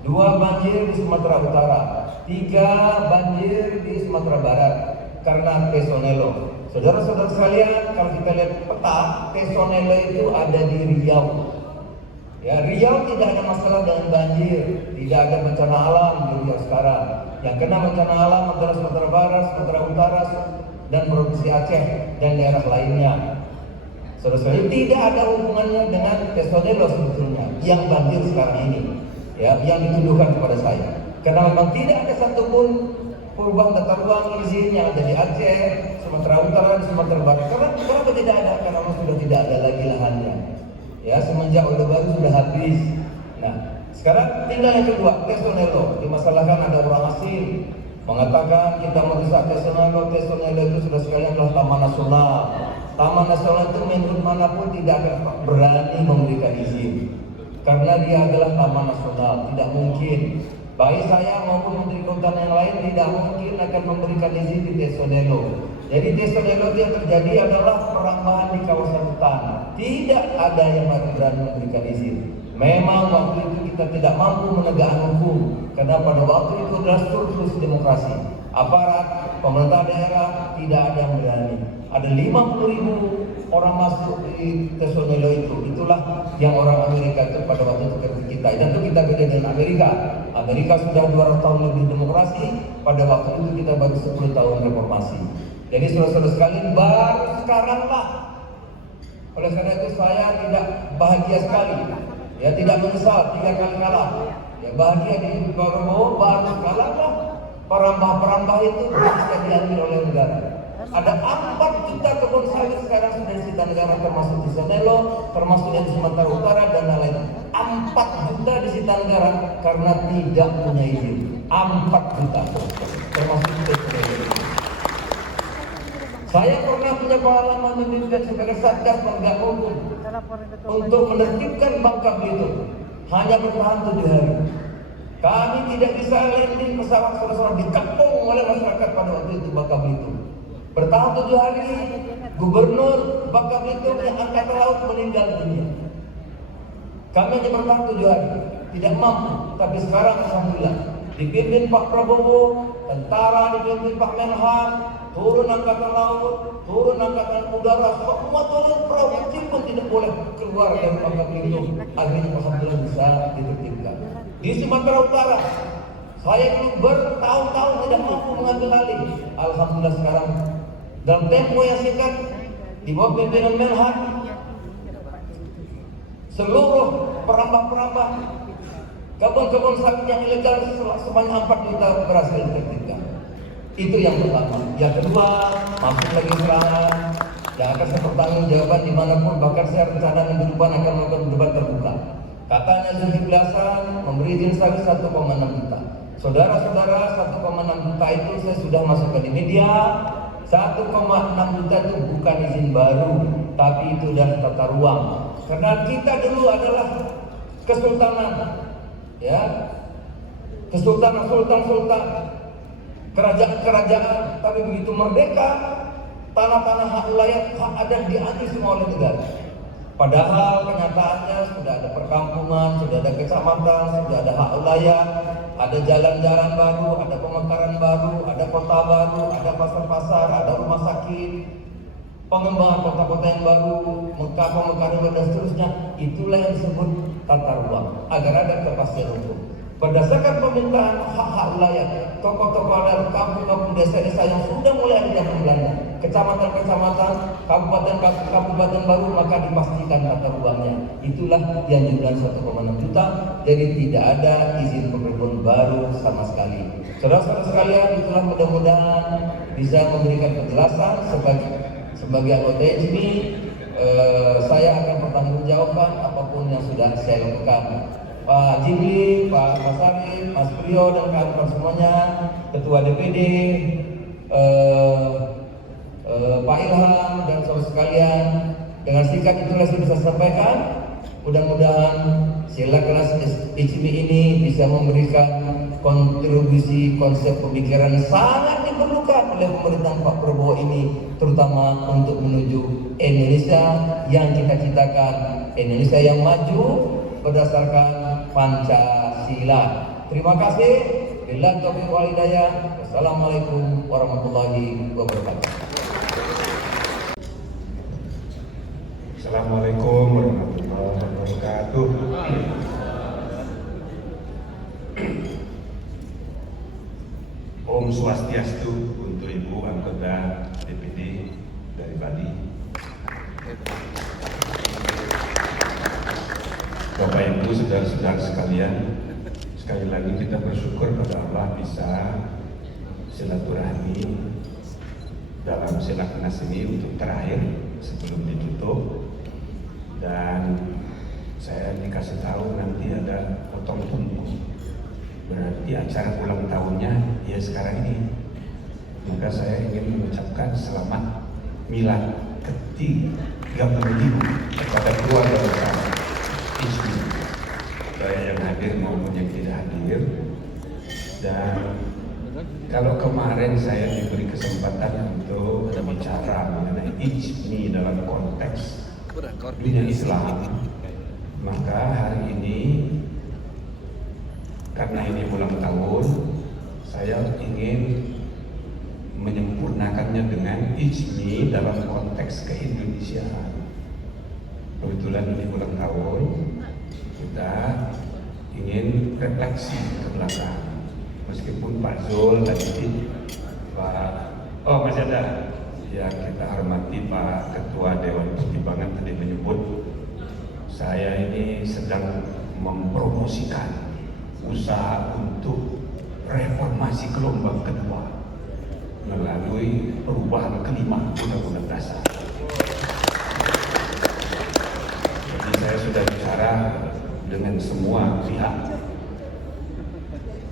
2 banjir di Sumatera Utara, 3 banjir di Sumatera Barat karena Tesonelo. Saudara-saudara sekalian, kalau kita lihat peta, Tesonelo itu ada di Riau. Ya, Riau tidak ada masalah dengan banjir, tidak ada bencana alam di Riau sekarang. Yang kena bencana alam adalah Sumatera Barat, Sumatera Utara, dan provinsi Aceh dan daerah lainnya. Saudara-saudara, tidak ada hubungannya dengan Tesonelo sebetulnya yang banjir sekarang ini, ya, yang dituduhkan kepada saya. Karena memang tidak ada satupun perubahan tata ruang izin yang ada di Aceh, Sumatera Utara, dan Sumatera Barat. Kenapa tidak ada? Karena memang sudah tidak ada lagi lahannya. Ya, semenjak Orde Baru sudah habis. Nah, sekarang tinggal yang kedua, Tesonelo. Dimasalahkan ada orang asing mengatakan kita merusak Tesonelo. Tesonelo itu sudah sekalian adalah taman nasional. Taman nasional itu menurut manapun tidak akan berani memberikan izin karena dia adalah taman nasional. Tidak mungkin. Baik saya maupun Menteri Kehutanan yang lain tidak mungkin akan memberikan izin di Tesonelo. Jadi Tesonelo yang terjadi adalah perambahan di kawasan hutan. Tidak ada yang berani memberikan izin. Memang waktu itu kita tidak mampu menegakkan hukum karena pada waktu itu adalah surplus demokrasi. Aparat pemerintah daerah tidak ada yang berani. Ada 50.000 orang masuk di Tesonelo itu. Itulah yang orang Amerika itu pada waktu itu kritik kita. Dan itu kita beda dengan Amerika. Amerika sudah 200 tahun lebih demokrasi. Pada waktu itu kita baru 10 tahun reformasi. Jadi saudara-saudara sekalian, baru sekarang lah. Oleh karena itu saya tidak bahagia sekali. Ya, tidak menyesal 3 kali kalah. Ya, bahagia di Prabowo, baru kalah lah. Perambah-perambah itu bisa diambil oleh negara. Ada 4 juta kebun sawit sekarang sudah disita negara, termasuk di Tesonelo, termasuk yang di Sumatera Utara dan lain-lain. 4 juta disita Jatinegara karena tidak punya izin. 4 juta termasuk PPD. Saya pernah punya pengalaman memimpin sebagai Satgas Penegak Hukum untuk menertibkan Bangka Belitung. Hanya bertahan 7 hari. Kami tidak bisa landing pesawat saudara-saudara, dikepung oleh masyarakat pada waktu itu Bangka Belitung. Bertahan 7 hari, Gubernur Bangka Belitung yang Angkatan Laut meninggal dunia. Kami hanya bertahan 7 hari, tidak mampu. Tapi sekarang alhamdulillah dipimpin Pak Prabowo, tentara dipimpin Pak Menhan, turun Angkatan Laut, turun Angkatan Udara, semua turun, perahu kecil pun tidak boleh keluar dari Bangka Belitung. Akhirnya alhamdulillah bisa ditertibkan. Di Sumatera Utara, saya dulu bertahun-tahun tidak mampu mengambil alih. Alhamdulillah sekarang dalam tempo yang singkat di bawah pimpinan Menhan, seluruh perambah-perambah kebun-kebun sawit yang ilegal sebanyak 4 juta berhasil ditertibkan. Itu yang pertama. Yang kedua, masuk lagi serangan yang akan saya pertanggungjawaban dimanapun, bahkan saya rencana minggu depan akan melakukan debat terbuka. Katanya Zulkifli Hasan memberi izin sawit 1,6 juta. Saudara-saudara, 1,6 juta itu saya sudah masukkan di media. 1,6 juta itu bukan izin baru, tapi itu sudah tata ruang. Karena kita dulu adalah kesultanan, ya, kesultanan, sultan-sultan, kerajaan-kerajaan, tapi begitu merdeka, tanah-tanah hak wilayah, hak adat diambil semua oleh negara. Padahal kenyataannya sudah ada perkampungan, sudah ada kecamatan, sudah ada hak wilayah, ada jalan-jalan baru, ada pemekaran baru, ada kota baru, ada pasar-pasar, ada rumah sakit, pengembangan kota-kota yang baru, pemekaran dan seterusnya. Itulah yang disebut tata ruang, agar ada kepastian hukum. Berdasarkan permintaan hak-hak wilayah, tokoh-tokoh adat, kampung-kampung, desa-desa yang sudah mulai ada zaman Belanda, kecamatan-kecamatan, kabupaten baru, maka dipastikan tata ruangnya. Itulah yang jumlahnya 1,6 juta. Jadi tidak ada izin berkebun baru sama sekali. Saudara-saudara sekalian, itulah mudah-mudahan bisa memberikan penjelasan sebagai anggota HMI. Saya akan bertanggungjawabkan apapun yang sudah saya lakukan. Pak Jimli, Pak Mas Arif, Mas Priyo dan kawan-kawan semuanya, Ketua DPD, Pak Ilham dan saudara sekalian, dengan singkat itulah saya bisa sampaikan. Mudah-mudahan Silaknas HMI ini bisa memberikan kontribusi konsep pemikiran sangat diperlukan oleh pemerintahan Pak Prabowo ini, terutama untuk menuju Indonesia yang kita citakan, Indonesia yang maju berdasarkan Pancasila. Terima kasih. Billahi taufiq wal hidayah. Wassalamualaikum warahmatullahi wabarakatuh. Assalamualaikum warahmatullahi wabarakatuh. Om Swastiastu untuk Ibu anggota DPD dari Bali. Bapak Ibu, saudara-saudara sekalian, sekali lagi kita bersyukur pada Allah bisa silaturahmi dalam Silaknas ini untuk terakhir sebelum ditutup. Dan saya dikasih tahu nanti ada potong tunggu, berarti acara ulang tahunnya ya sekarang ini. Maka saya ingin mengucapkan selamat milad ke-35 kepada keluarga besar HMI, saya yang hadir maupun yang tidak hadir. Dan kalau kemarin saya diberi kesempatan untuk berbicara mengenai HMI dalam konteks dunia Islam, maka hari ini karena ini ulang tahun, saya ingin menyempurnakannya dengan HMI dalam konteks keindonesiaan. Kebetulan ini ulang tahun, kita ingin refleksi ke belakang. Meskipun Pak Zul tadi, masih ada yang kita hormati Pak Ketua Dewan Pertimbangan tadi menyebut saya ini sedang mempromosikan usaha untuk reformasi gelombang kedua melalui perubahan kelima Undang-Undang Dasar. Jadi saya sudah bicara dengan semua pihak,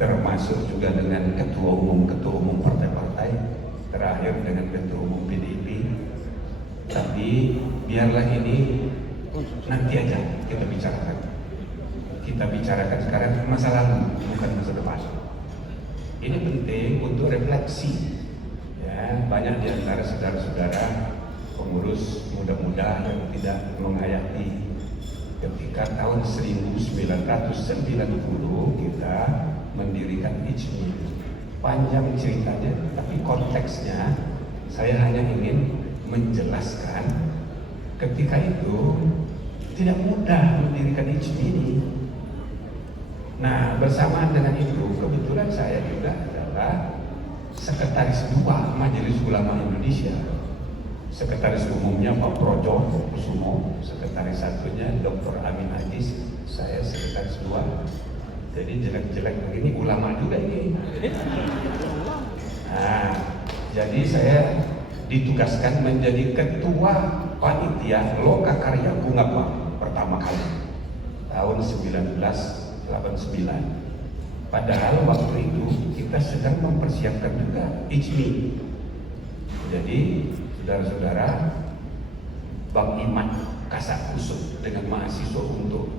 termasuk juga dengan ketua umum partai-partai, terakhir dengan ketua umum PDIP. Tapi biarlah ini nanti aja kita bicarakan. Kita bicarakan sekarang masa lalu, bukan masa depan. Ini penting untuk refleksi. Ya, banyak di antara saudara-saudara pengurus muda-muda yang tidak menghayati ketika tahun 1990 kita mendirikan ICMI. Panjang ceritanya, tapi konteksnya saya hanya ingin menjelaskan ketika itu tidak mudah mendirikan ICMI ini. Nah, bersamaan dengan itu, kebetulan saya juga adalah Sekretaris 2 Majelis Ulama Indonesia. Sekretaris umumnya Pak Projo Kusumo, sekretaris satunya Dr. Amin Aziz, saya sekretaris 2. Jadi jelek-jelek begini ulama juga ini. Nah, jadi saya ditugaskan menjadi ketua panitia Lokakarya Bungapa pertama kali tahun 1989. Padahal waktu itu kita sedang mempersiapkan juga ICMI. Jadi saudara-saudara, Bang Iman kasak kusuk dengan mahasiswa untuk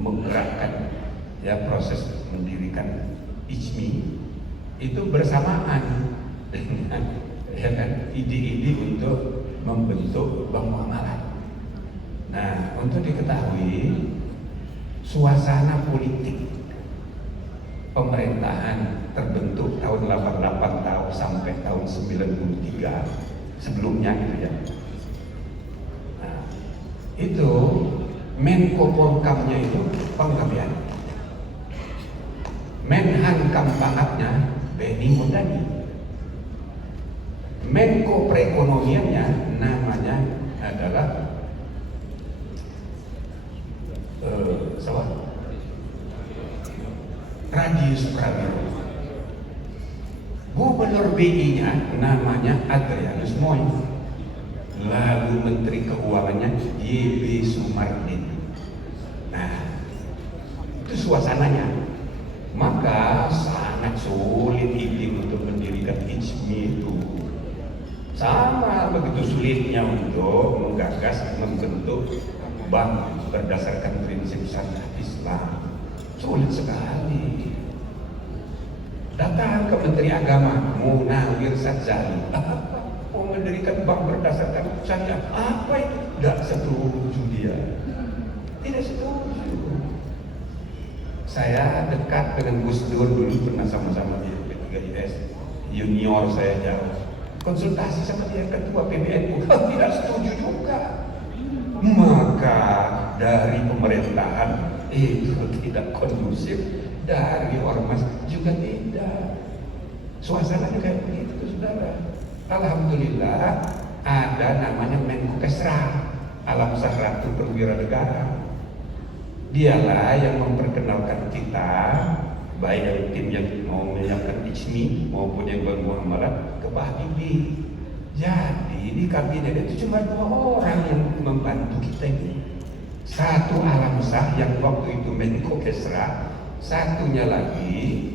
menggerakkan ya proses mendirikan ICMI itu bersamaan dengan ya kan, ide-ide untuk membentuk Bank Muamalah. Nah, untuk diketahui suasana politik pemerintahan terbentuk tahun 88 tahun sampai tahun 93 sebelumnya gitu ya. Nah, itu Menko Polkamnya itu Panggabean, Menhankam Pangapnya Benny Mondani, Menko Perekonomiannya namanya adalah Radius Prawiro. Gubernur BI-nya namanya Adrianus Moy. Lalu Menteri Keuangannya YB Sumardin. Nah, itu suasananya. Maka sangat sulit ide untuk mendirikan ICMI itu. Sama begitu sulitnya untuk menggagas membentuk bank berdasarkan prinsip syariah Islam. Sulit sekali. Datang ke Menteri Agama Munawir Sadzali, mau mendirikan bank berdasarkan syariah, apa itu? Tidak setuju dia. Tidak setuju. Saya dekat dengan Gus Dur dulu, pernah sama-sama di P3IS, junior saya jauh. Konsultasi sama dia, ketua PBNU, tidak setuju juga. Maka dari pemerintahan itu tidak kondusif, dari ormas juga tidak. Suasananya kayak begitu, saudara. Alhamdulillah ada namanya Menko Kesra, Alam Sahratu Perwira Negara. Dialah yang memperkenalkan kita, baik dari tim yang mau menyiapkan ICMI maupun yang bermuamalah ke Pak Habibie. Jadi di kabinet itu cuma 2 orang yang membantu kita ini. Satu Alam Sah yang waktu itu Menko Kesra, satunya lagi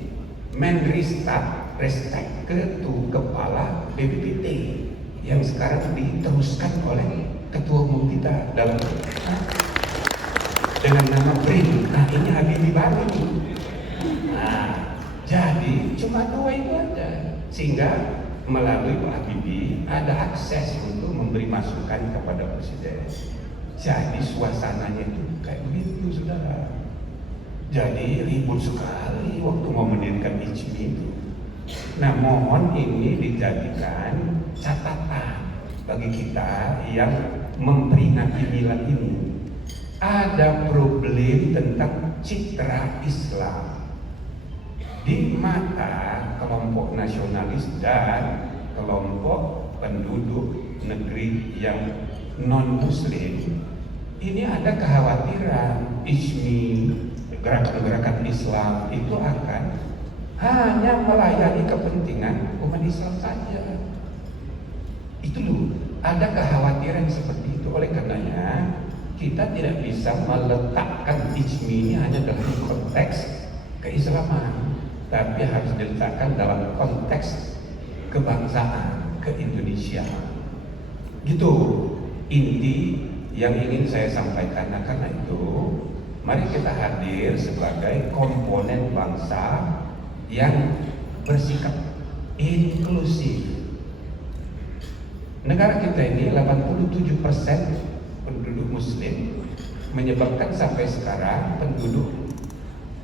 Menristek Kepala BPPT yang sekarang diteruskan oleh ketua umum kita dalam dengan nama BRIN. Nah, ini Habibie baru. Nah, jadi cuma 2 itu aja, sehingga melalui Pak Habibie ada akses untuk memberi masukan kepada Presiden. Jadi suasananya itu kayak begitu, saudara. Jadi ribut sekali waktu mau mendirikan ICMI itu. Nah, mohon ini dijadikan catatan bagi kita yang memperingati milad ini. Ada problem tentang citra Islam di mata kelompok nasionalis dan kelompok penduduk negeri yang non-muslim. Ini ada kekhawatiran ICMI, gerakan-gerakan Islam itu akan hanya melayani kepentingan umat Islam saja. Itu loh, ada kekhawatiran seperti itu. Oleh karenanya kita tidak bisa meletakkan ijmi ini hanya dalam konteks keislaman, tapi harus diletakkan dalam konteks kebangsaan, ke-Indonesia. Gitu inti yang ingin saya sampaikan. Nah, karena itu mari kita hadir sebagai komponen bangsa yang bersikap inklusif. Negara kita ini 87% penduduk muslim, menyebabkan sampai sekarang penduduk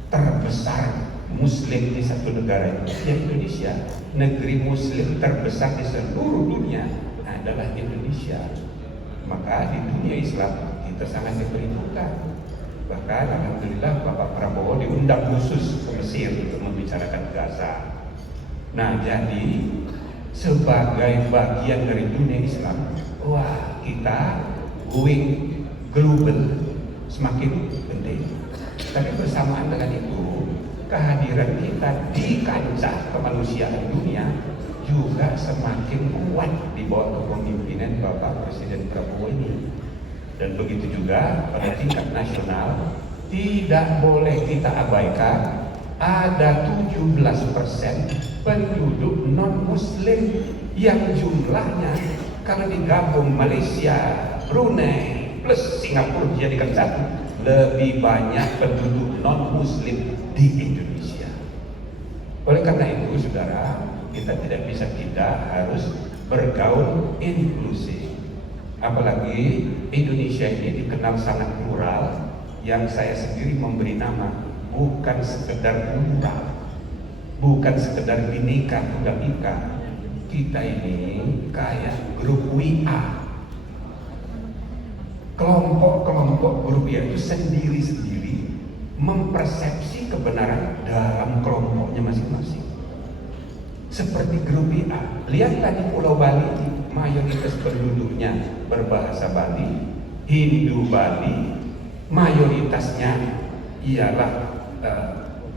terbesar muslim di satu negara itu ya Indonesia. Negeri muslim terbesar di seluruh dunia adalah Indonesia. Maka di dunia Islam kita sangat diperhitungkan. Bahkan alhamdulillah Bapak Prabowo diundang khusus ke Mesir untuk membicarakan Gaza. Nah, jadi sebagai bagian dari dunia Islam, wah, kita going global semakin penting. Tapi bersamaan dengan itu, kehadiran kita di kancah kemanusiaan dunia juga semakin kuat di bawah kepemimpinan Bapak Presiden Prabowo ini. Dan begitu juga pada tingkat nasional, tidak boleh kita abaikan ada 17% penduduk non-muslim yang jumlahnya kalau digabung Malaysia, Brunei plus Singapura dijadikan satu, lebih banyak penduduk non-muslim di Indonesia. Oleh karena itu, saudara, kita tidak bisa tidak harus bergaul inklusif. Apalagi Indonesia ini dikenal sangat plural, yang saya sendiri memberi nama bukan sekedar plural, bukan sekedar bineka tunggal ika. Kita ini kayak grup WA. Kelompok-kelompok grup WA itu sendiri-sendiri mempersepsi kebenaran dalam kelompoknya masing-masing. Seperti grup WA. Lihat tadi Pulau Bali, mayoritas penduduknya berbahasa Bali, Hindu Bali, mayoritasnya ialah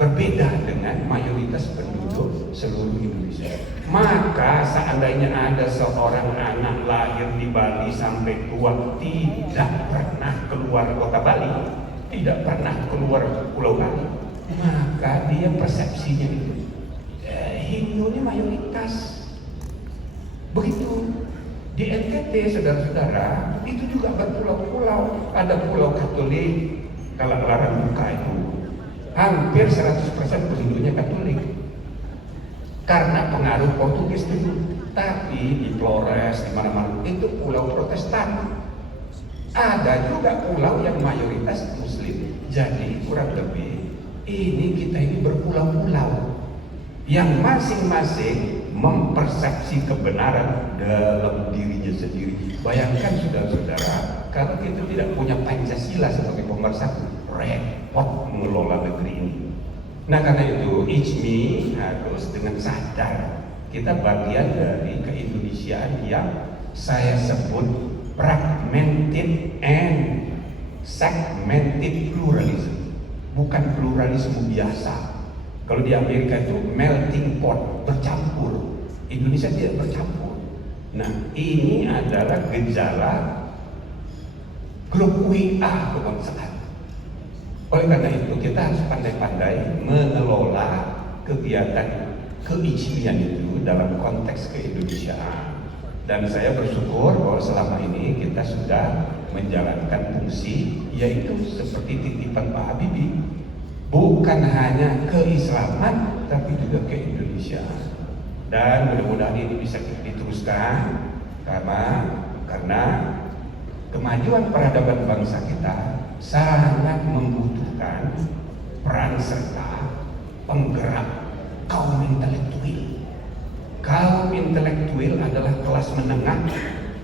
berbeda dengan mayoritas penduduk seluruh Indonesia. Maka seandainya ada seorang anak lahir di Bali sampai tua tidak pernah keluar kota Bali, tidak pernah keluar Pulau Bali, maka dia persepsinya itu Hindu ini mayoritas. Begitu di NTT, saudara-saudara, itu juga berpulau-pulau. Ada pulau Katolik, kalau larang buka itu hampir 100% penduduknya Katolik karena pengaruh Portugis itu. Tapi di Flores, di mana-mana itu pulau Protestan. Ada juga pulau yang mayoritas Muslim. Jadi kurang lebih ini kita ini berpulau-pulau yang masing-masing mempersepsi kebenaran dalam dirinya sendiri. Bayangkan saudara-saudara, kalau kita tidak punya Pancasila sebagai pemersatu, repot mengelola negeri ini. Nah, karena itu IJMI harus dengan sadar kita bagian dari keindonesiaan yang saya sebut fragmented and segmented pluralism, bukan pluralisme biasa. Kalau di Amerika itu melting pot, bercampur. Indonesia tidak bercampur. Nah, ini adalah gejala grup WA kebangsaan. Oleh karena itu, kita harus pandai-pandai mengelola kegiatan keijmian itu dalam konteks keindonesiaan. Dan saya bersyukur bahwa selama ini kita sudah menjalankan fungsi, yaitu seperti titipan Pak Habibie, bukan hanya keislaman tapi juga keindonesiaan. Dan mudah-mudahan ini bisa diteruskan karena kemajuan peradaban bangsa kita sangat membutuhkan peran serta penggerak kaum intelektual. Kaum intelektual adalah kelas menengah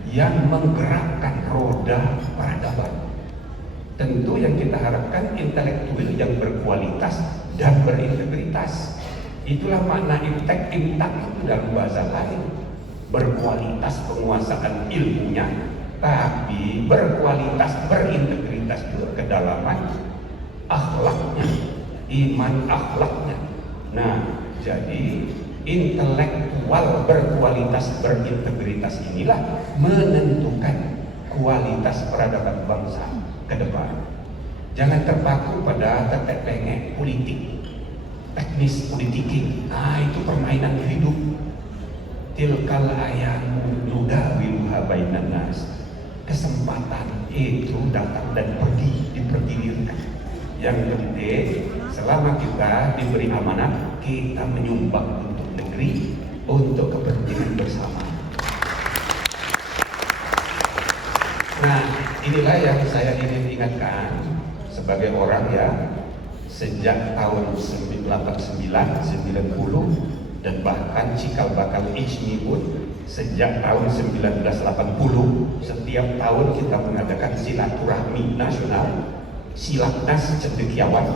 yang menggerakkan roda peradaban. Tentu yang kita harapkan intelektual yang berkualitas dan berintegritas. Itulah makna intek itu dalam bahasa lain. Berkualitas penguasaan ilmunya, tapi berkualitas berintegritas juga kedalaman akhlaknya, iman akhlaknya. Nah, jadi intelektual berkualitas berintegritas inilah menentukan kualitas peradaban bangsa. ke depan. Jangan terpaku pada tetek bengek politik, teknis politiking. Nah, itu permainan hidup. Tilkal ayamu nudawiluha bainan nas. Kesempatan itu datang dan pergi, dipergilirkan. Yang penting, selama kita diberi amanat, kita menyumbang untuk negeri, untuk kepentingan bersama. Nah, inilah yang saya ingin ingatkan sebagai orang yang sejak tahun 89, 90 dan bahkan cikal bakal IJMI pun sejak tahun 1980 setiap tahun kita mengadakan silaturahmi nasional, Silaknas Cendekiawan.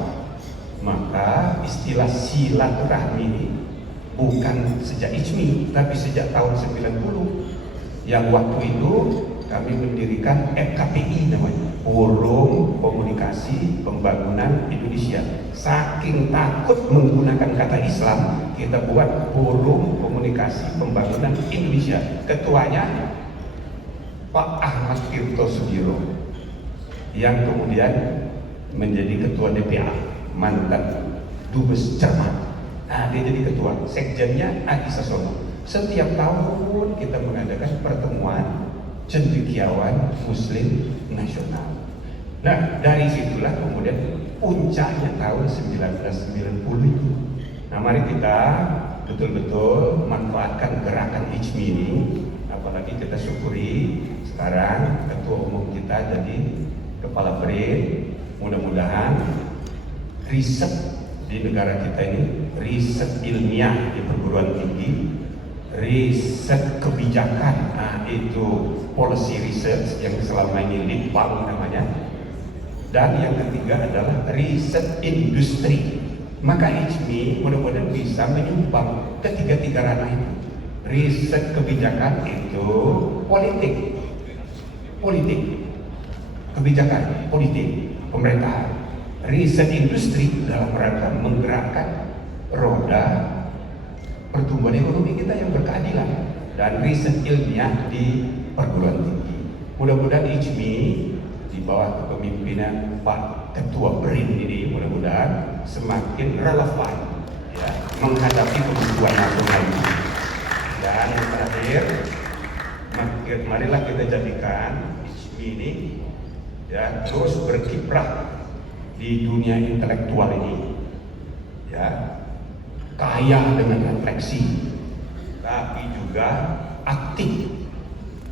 Maka istilah silaturahmi ini bukan sejak IJMI tapi sejak tahun 90 yang waktu itu kami mendirikan FKPI namanya, Forum Komunikasi Pembangunan Indonesia. Saking takut menggunakan kata Islam, kita buat Forum Komunikasi Pembangunan Indonesia. Ketuanya Pak Ahmad Tirto Sudiro, yang kemudian menjadi ketua DPA, mantan Dubes Cermat. Nah, dia jadi ketua. Sekjennya Adi Sasono. Setiap tahun kita mengadakan pertemuan cendekiawan Muslim nasional. Nah, dari situlah kemudian puncaknya tahun 1990 itu. Nah, mari kita betul-betul manfaatkan gerakan IJMI ini. Apalagi kita syukuri sekarang ketua umum kita jadi kepala BRIN. Mudah-mudahan riset di negara kita ini, riset ilmiah di perguruan tinggi, riset kebijakan, nah itu policy research yang selama ini Litbang namanya, dan yang ketiga adalah riset industri. Maka IJMI mudah-mudahan bisa menyumbang ketiga-tiga ranah itu. Riset kebijakan itu politik, kebijakan politik pemerintahan. Riset industri dalam rangka menggerakkan roda pertumbuhan ekonomi kita yang berkeadilan, dan riset ilmiah di perguruan tinggi. Mudah-mudahan IJMI di bawah kepemimpinan Pak Ketua BRIN ini mudah-mudahan semakin relevan ya, menghadapi kebutuhan nasional ini. Dan yang terakhir, marilah kita jadikan IJMI ini ya terus berkiprah di dunia intelektual ini ya, kaya dengan refleksi, tapi juga aktif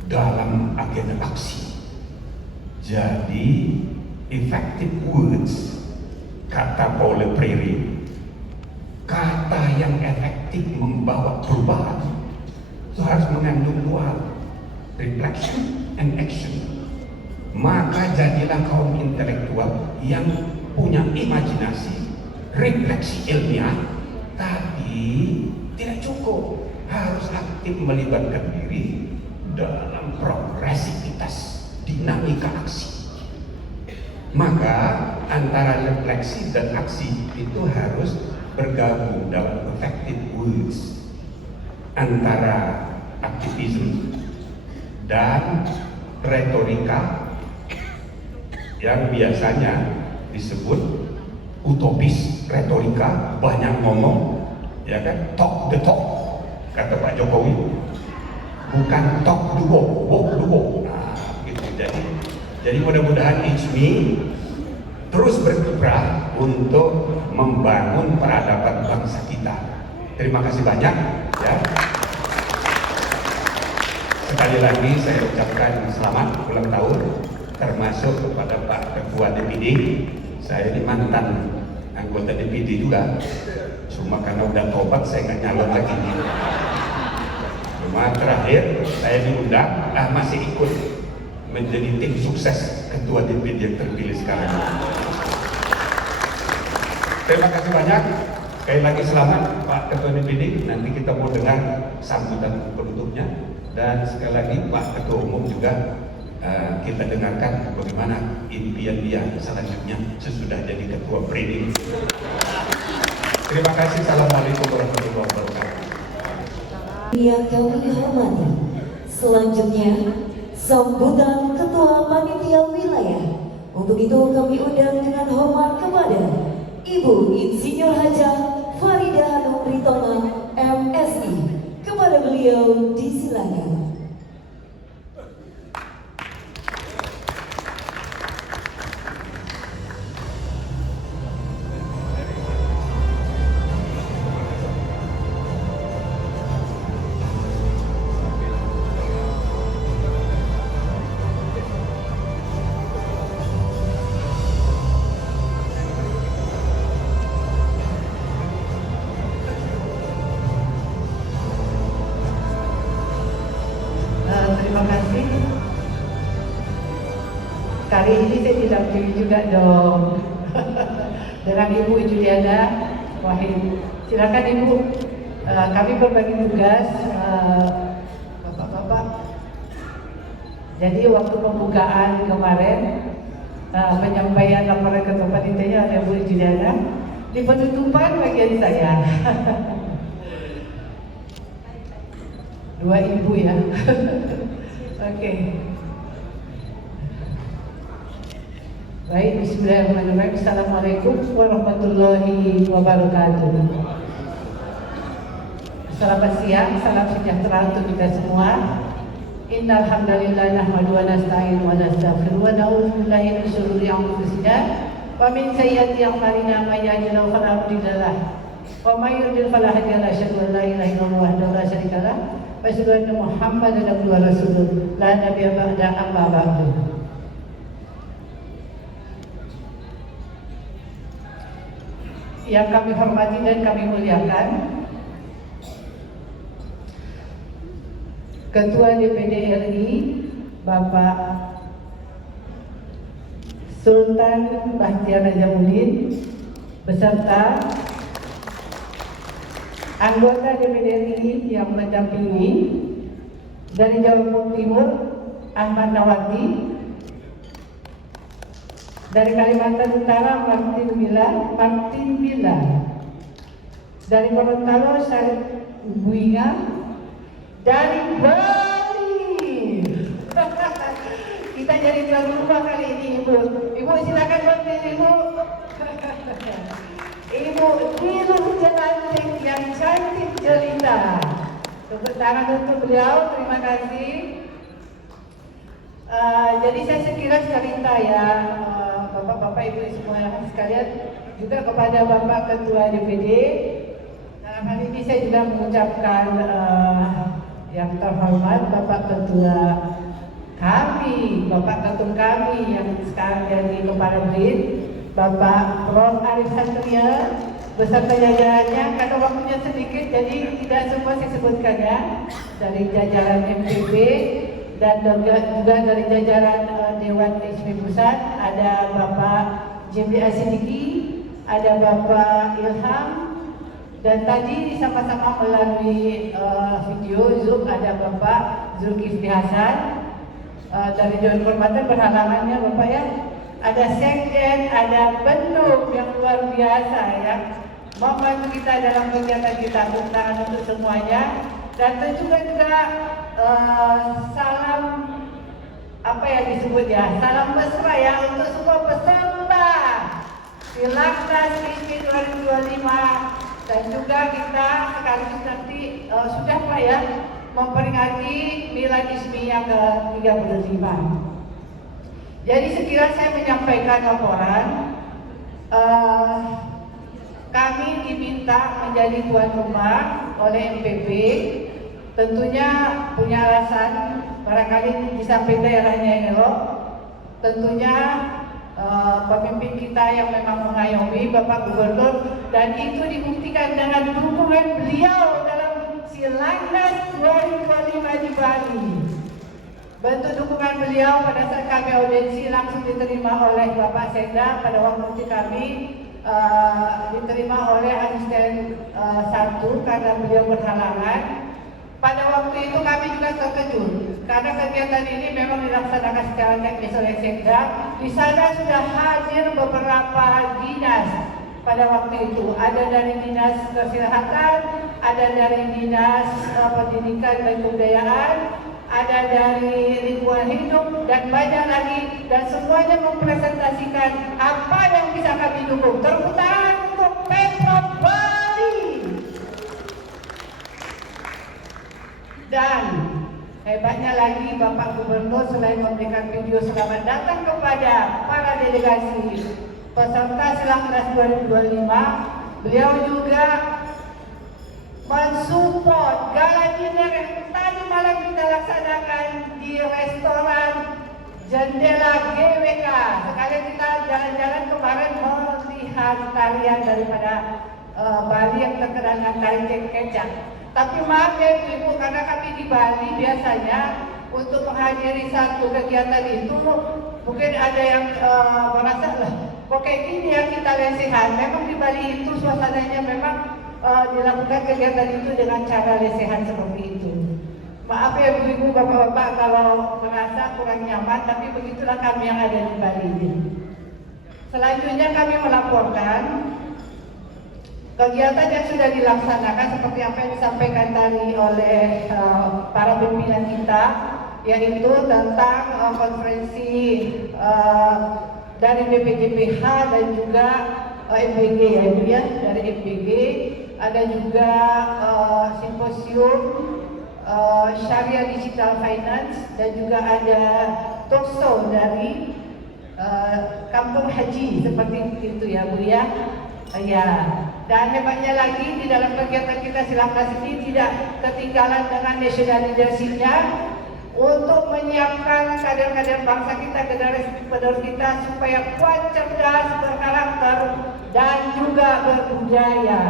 dalam agenda aksi. Jadi effective words, kata Paulo Freire, kata yang efektif membawa perubahan itu harus mengandung dua, reflection and action. Maka jadilah kaum intelektual yang punya imajinasi, refleksi ilmiah, tapi tidak cukup, harus aktif melibatkan diri dalam progresivitas dinamika aksi. Maka antara refleksi dan aksi itu harus bergabung dalam effective words, antara aktivisme dan retorika yang biasanya disebut utopis, retorika, banyak ngomong, ya kan, talk the talk, kata Pak Jokowi, bukan talk the walk the walk. Nah, gitu. Jadi mudah-mudahan IJMI terus berkiprah untuk membangun peradaban bangsa kita. Terima kasih banyak, ya. Sekali lagi saya ucapkan selamat ulang tahun, termasuk kepada Pak Ketua DPD. Saya ini mantan anggota DPD juga, cuma karena udah tobat saya nggak nyalon lagi. Cuma terakhir saya diundang, masih ikut menjadi tim sukses Ketua DPD yang terpilih sekarang. Terima kasih banyak. Sekali lagi selamat Pak Ketua DPD. Nanti kita mau dengar sambutan penutupnya. Dan sekali lagi Pak Ketua Umum juga kita dengarkan bagaimana impian dia selanjutnya sesudah jadi Ketua BRIN. Terima kasih. Assalamualaikum warahmatullahi wabarakatuh. Yang kami hormati, selanjutnya sambutan Ketua Panitia Wilayah Untuk itu kami undang dengan hormat kepada Ibu Insinyur Hajah Farida Hanum Ritonga MSI. Kepada beliau disilakan. Terima kasih. Kali ini saya didampingi juga dong dengan Ibu Juliana Wahid. Silakan Ibu. Kami berbagi tugas, Bapak-bapak. Jadi waktu pembukaan kemarin, penyampaian laporan ketua panitia oleh Bu Juliana, di penutupan bagian saya. Dua ibu ya. Oke. Baik, bismillahirrahmanirrahim. Assalamualaikum warahmatullahi wabarakatuh. Selamat siang, salam sejahtera untuk kita semua. Innal hamdalillah nahmaduhu wa nasta'inu wa nastaghfiruh wa na'udzu billahi min shururi anfusina wa min sayyiati a'malina may yahdihillahu fala mudilla lahu wa may yudlil fala hadiya lahu. Asyhadu an la ilaha illallah wahdahu la syarika lahu wa asyhadu anna Muhammadan abduhu wa rasuluh la nabiyya ba'da amma ba'du. Yang kami hormati dan kami muliakan Ketua DPD RI Bapak Sultan Bahtiar Najamuddin beserta anggota DPD RI yang mendampingi dari Jawa Timur Ahmad Nawati, dari Kalimantan Utara Martin Bila, dari Gorontalo Syarif Buinga, dari Bali. Kita jadi tuan rumah kali ini Ibu. Ibu silakan berdiri Ibu. Ibu Niluh Jelantik yang cantik jelita. Tepuk tangan untuk beliau, terima kasih. Jadi saya sekilas cerita ya, Bapak-bapak Ibu semua sekalian, juga kepada Bapak Ketua DPD. Dalam hal ini saya juga mengucapkan yang terhormat Bapak Ketua kami, Bapak Ketum kami yang sekarang jadi Kepala BRIN, Bapak Prof. Arif Satria beserta jajarannya. Karena waktunya sedikit jadi tidak semua saya sebutkan ya. Dari jajaran MPP dan juga dari jajaran Dewan Ismi Pusat, ada Bapak Jimli Asidiki, ada Bapak Ilham, dan tadi sama-sama melalui video Zoom ada Bapak Zulkifli Hasan dari Dewan Kehormatan berhalangannya Bapak ya. Ada sekjen, ada bendung yang luar biasa ya, membantu kita dalam kegiatan kita. Tepuk tangan untuk semuanya. Dan tentu juga salam apa yang disebut ya, salam mesra ya untuk semua peserta Silaknas ISMI 2025. Dan juga kita sekaligus nanti sudah Pak ya memperingati Milad ISMI yang ke-35. Jadi sekiranya saya menyampaikan laporan, kami diminta menjadi tuan rumah oleh MPP. Tentunya punya alasan, barangkali di samping daerahnya yang elok. Tentunya pemimpin kita yang memang mengayomi Bapak Gubernur, dan itu dibuktikan dengan dukungan beliau dalam Silaknas 2025 di Bali. Bentuk dukungan beliau pada saat kami audiensi langsung diterima oleh Bapak Sekda. Pada waktu itu kami diterima oleh asisten 1 karena beliau berhalangan. Pada waktu itu kami juga terkejut karena kegiatan ini memang dilaksanakan secara teknis oleh Sekda. Di sana sudah hadir beberapa dinas pada waktu itu. Ada dari Dinas Kesehatan, ada dari Dinas Pendidikan dan Kebudayaan, ada dari lingkungan hidup, dan banyak lagi, dan semuanya mempresentasikan apa yang bisa kami dukung. Tepuk tangan untuk Pemprov Bali. Dan hebatnya lagi, Bapak Gubernur selain memberikan video selamat datang kepada para delegasi peserta Silaknas 2025, beliau juga mensupport gala dinner yang tadi malam kita laksanakan di restoran Jendela GWK. Sekalian kita jalan-jalan kemarin melihat tarian daripada Bali yang terkenal dengan tari kecak. Tapi maaf ya Ibu, karena kami di Bali biasanya untuk menghadiri satu kegiatan itu mungkin ada yang merasa lah kok kayak gini ya kita lesehan. Memang di Bali itu suasananya memang dilakukan kegiatan itu dengan cara lesehan seperti itu. Maaf ya Ibu, Bapak-bapak kalau merasa kurang nyaman, tapi begitulah kami yang ada di Bali ini. Selanjutnya kami melaporkan kegiatan yang sudah dilaksanakan seperti apa yang disampaikan tadi oleh para pimpinan kita, yaitu tentang konferensi dari BPJPH dan juga FBG ya Ibu ya, dari FBG. Ada juga simposium Syariah Digital Finance, dan juga ada talkshow dari Kampung Haji seperti itu ya Bu ya. Ya. Dan hebatnya lagi di dalam kegiatan kita Silaknas ini tidak ketinggalan dengan national leadership-nya untuk menyiapkan kader-kader bangsa kita, generasi-penerus kita supaya kuat, cerdas, berkarakter, dan juga berbudaya.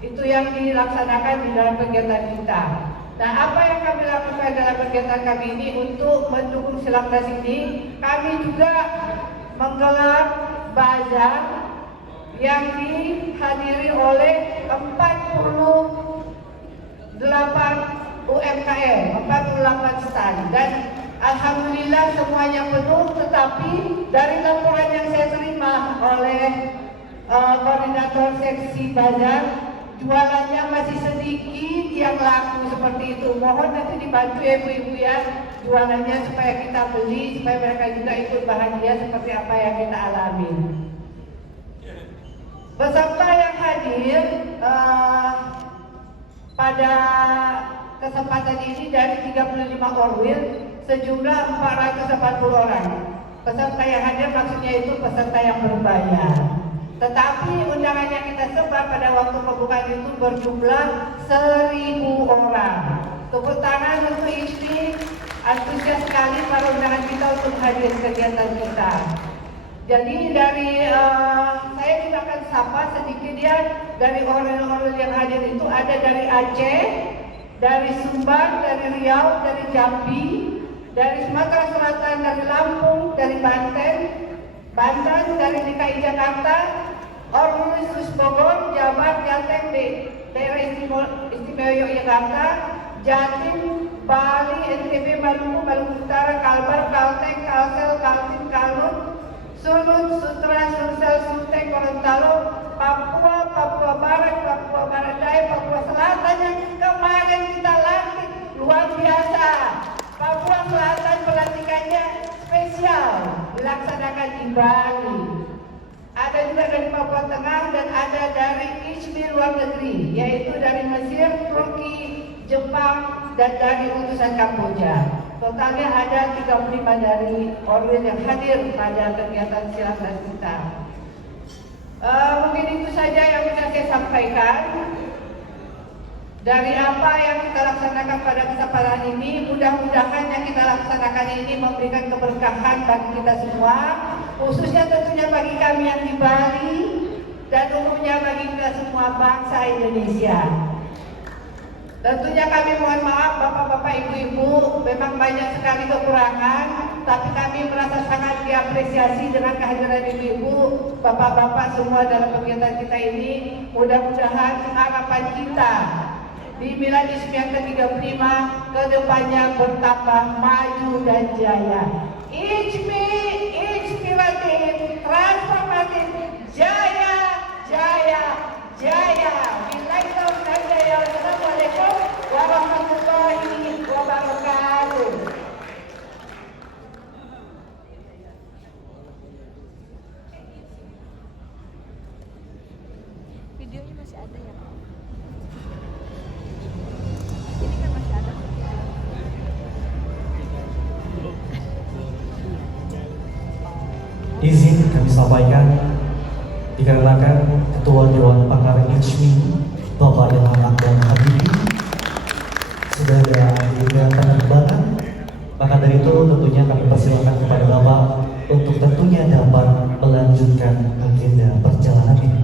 Itu yang dilaksanakan di dalam kegiatan kita. Nah, apa yang kami lakukan dalam kegiatan kami ini untuk mendukung Silaknas ini, kami juga menggelar bazar yang dihadiri oleh 48 UMKM, 48 stand, dan alhamdulillah semuanya penuh. Tetapi dari laporan yang saya terima oleh koordinator seksi bazar, jualannya masih sedikit yang laku seperti itu. Mohon nanti dibantu ya Ibu-ibu ya, jualannya supaya kita beli, supaya mereka juga ikut bahagia seperti apa yang kita alami. Peserta yang hadir pada kesempatan ini dari 35 orwil, sejumlah 440 orang. Peserta yang hadir maksudnya itu peserta yang berbayar. Tetapi undangan yang kita sebar pada waktu pembukaan itu berjumlah 1.000 orang. Tepuk tangan untuk ISMI, antusias sekali para undangan kita untuk hadir kegiatan kita. Jadi dari saya juga akan sapa sedikit ya, dari orel-orel yang hadir itu ada dari Aceh, dari Sumbar, dari Riau, dari Jambi, dari Sumatera Selatan, dari Lampung, dari Banten, dari DKI Jakarta, Ormus Bogor, Jabar, Jateng, daerah istimewa Yogyakarta, Jatim, Bali, NTB, Maluku, Maluku Utara, Kalbar, Kalteng, Kalsel, Kaltim, Kalun, Sulut, Sutra, Sulsel, Sulteng, Gorontalo, Papua, Papua Barat, Papua Barat Daya, Papua Selatan yang kemarin kita lantik luar biasa. Papua Selatan pelantikannya spesial dilaksanakan di Bali. Ada juga dari Papua Tengah dan ada dari ISMI luar negeri, yaitu dari Mesir, Turki, Jepang, dan dari utusan Kamboja. Totalnya ada 35 dari orwil yang hadir pada kegiatan Silaknas kita. Mungkin itu saja yang bisa saya sampaikan. Dari apa yang kita laksanakan pada kesempatan ini, mudah-mudahan yang kita laksanakan ini memberikan keberkahan bagi kita semua, khususnya tentunya bagi kami yang di Bali, dan umumnya bagi kita semua bangsa Indonesia. Tentunya kami mohon maaf Bapak-bapak, Ibu-ibu, memang banyak sekali kekurangan, tapi kami merasa sangat diapresiasi dengan kehadiran Ibu-ibu, Bapak-bapak semua dalam kegiatan kita ini. Mudah-mudahan harapan kita di Milad ISMI yang ke-35 kedepannya bertambah maju dan jaya. ISMI inspiratif, transformatif, jaya, jaya, jaya. Assalamualaikum warahmatullahi wabarakatuh. masih ada ya Pak? Ini kan masih ada. Izin kami sampaikan dikarenakan Ketua Dewan Pakar ICMI Bapak Ilham Akbar Habibie sudah ada agenda penerbangan, maka dari itu tentunya kami persilakan kepada Bapak untuk tentunya dapat melanjutkan agenda perjalanan ini.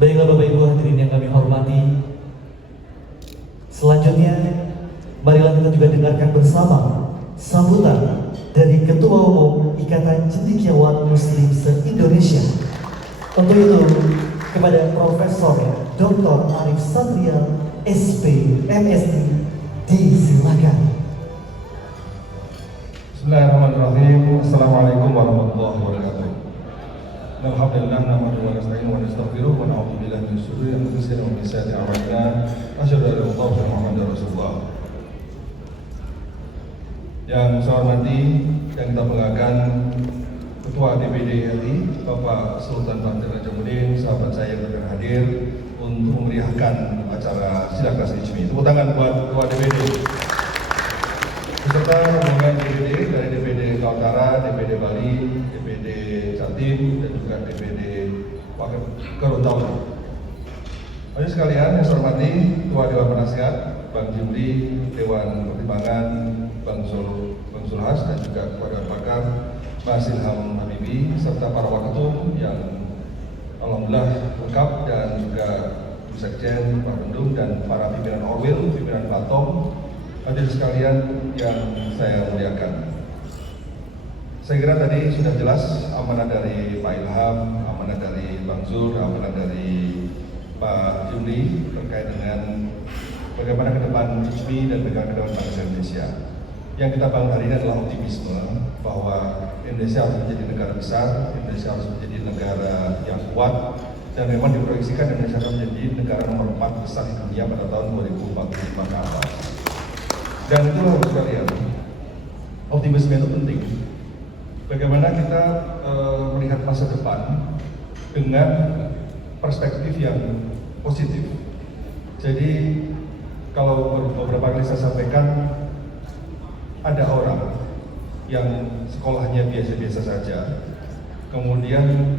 Baiklah Bapak Ibu hadirin yang kami hormati, selanjutnya marilah kita juga dengarkan bersama sambutan dari Ketua Umum Ikatan Cendekiawan Muslim se-Indonesia. Untuk itu kepada Profesor Dr. Arif Satria SP MSc disilakan. Bismillahirrahmanirrahim. Assalamualaikum warahmatullahi wabarakatuh. Alhamdulillah nahmaduhu wa nasta'inuhu wa nastaghfiruh wa na'udzu billahi min syururi anfusina wa min sayyiati a'malina. Asyhadu an la ilaha illallah Muhammadar Rasulullah. Yang saya hormati dan kita banggakan Ketua DPD RI Bapak Sultan Bangtir Najamuddin, sahabat saya yang akan hadir untuk memeriahkan acara Silaknas ICMI. Tepuk tangan buat Ketua DPD. Beserta rombongan DPD dari DPD Kaltara, DPD Bali, DPD Jatim, dan juga DPD Gorontalo. Hadirin sekalian yang saya hormati, Ketua Dewan Penasihat, Bang Jimli, Dewan Pertimbangan, Bang Zulhas, dan juga kepada pakar Mas Ilham Habibie, serta para waketum yang alhamdulillah lengkap, dan juga Bu Sekjen, Pak Bendung, dan para pimpinan Orwil, pimpinan Batom. Hadirin sekalian yang saya muliakan, saya kira tadi sudah jelas amanah dari Pak Ilham, amanah dari Bang Zul, amanah dari Pak Jimli terkait dengan bagaimana ke depan ICMI dan bagaimana ke depan bangsa Indonesia. Yang kita bangun hari ini adalah optimisme bahwa Indonesia harus menjadi negara besar, Indonesia harus menjadi negara yang kuat, dan memang diproyeksikan Indonesia akan menjadi negara nomor 4 besar di dunia pada tahun 2045 ke atas. Dan itulah harus sekalian, optimisme itu penting. Bagaimana kita melihat masa depan dengan perspektif yang positif. Jadi kalau beberapa kali saya sampaikan, ada orang yang sekolahnya biasa-biasa saja, kemudian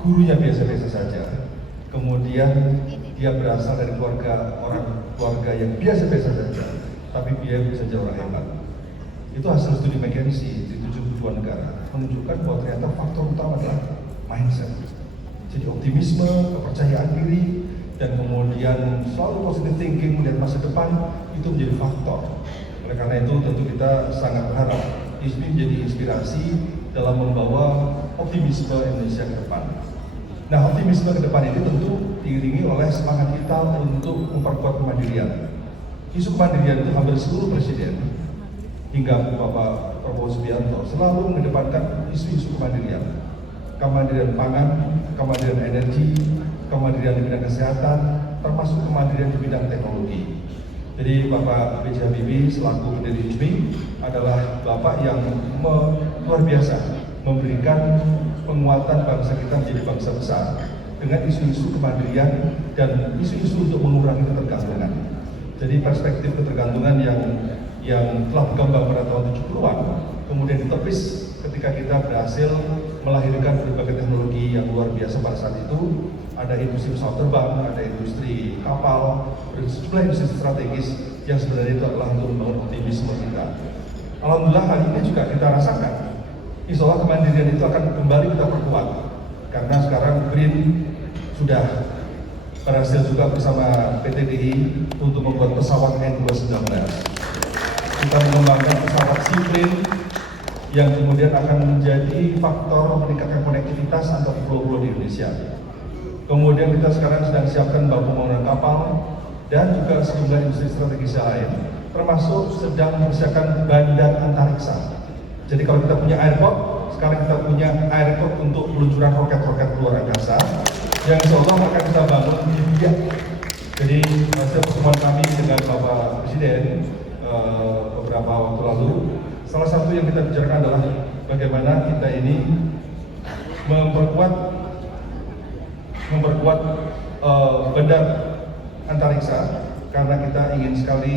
gurunya biasa-biasa saja, kemudian dia berasal dari keluarga yang biasa-biasa saja, tapi dia bisa jadi orang hebat. Itu hasil studi McKinsey di 72 negara menunjukkan bahwa ternyata faktor utama adalah mindset. Jadi optimisme, kepercayaan diri, dan kemudian selalu positive thinking melihat masa depan itu menjadi faktor. Oleh karena itu tentu kita sangat berharap ICMI menjadi inspirasi dalam membawa optimisme Indonesia ke depan. Nah, optimisme ke depan ini tentu diiringi oleh semangat kita untuk memperkuat kemandirian. Isu kemandirian itu hampir seluruh presiden hingga Bapak Prabowo Subianto selalu mengedepankan isu-isu kemandirian. Kemandirian pangan, kemandirian energi, kemandirian di bidang kesehatan, termasuk kemandirian di bidang teknologi. Jadi Bapak B.J. Habibie selaku pendiri ICMI adalah Bapak yang luar biasa memberikan penguatan bangsa kita menjadi bangsa besar dengan isu-isu kemandirian dan isu-isu untuk mengurangi ketergantungan. Jadi perspektif ketergantungan yang telah berkembang pada tahun 70-an kemudian ditepis ketika kita berhasil melahirkan berbagai teknologi yang luar biasa pada saat itu. Ada industri pesawat terbang, ada industri kapal, ada sejumlah industri strategis yang sebenarnya itu adalah untuk membangun optimisme kita. Alhamdulillah hal ini juga kita rasakan. Insya Allah kemandirian itu akan kembali kita perkuat karena sekarang BRIN sudah berhasil juga bersama PT DI untuk membuat pesawat N219. Kita mengembangkan pesawat Seaplane yang kemudian akan menjadi faktor meningkatkan konektivitas antar pulau-pulau di Indonesia. Kemudian kita sekarang sedang siapkan bahan pembangunan kapal dan juga sejumlah industri strategis lain, termasuk sedang mempersiapkan bandar antariksa. Jadi kalau kita punya airport, sekarang kita punya airport untuk peluncuran roket-roket luar angkasa yang insya Allah akan kita bangun di India. Jadi hasil pertemuan kami dengan Bapak Presiden beberapa waktu lalu salah satu yang kita bicarakan adalah bagaimana kita ini memperkuat bandar antariksa, karena kita ingin sekali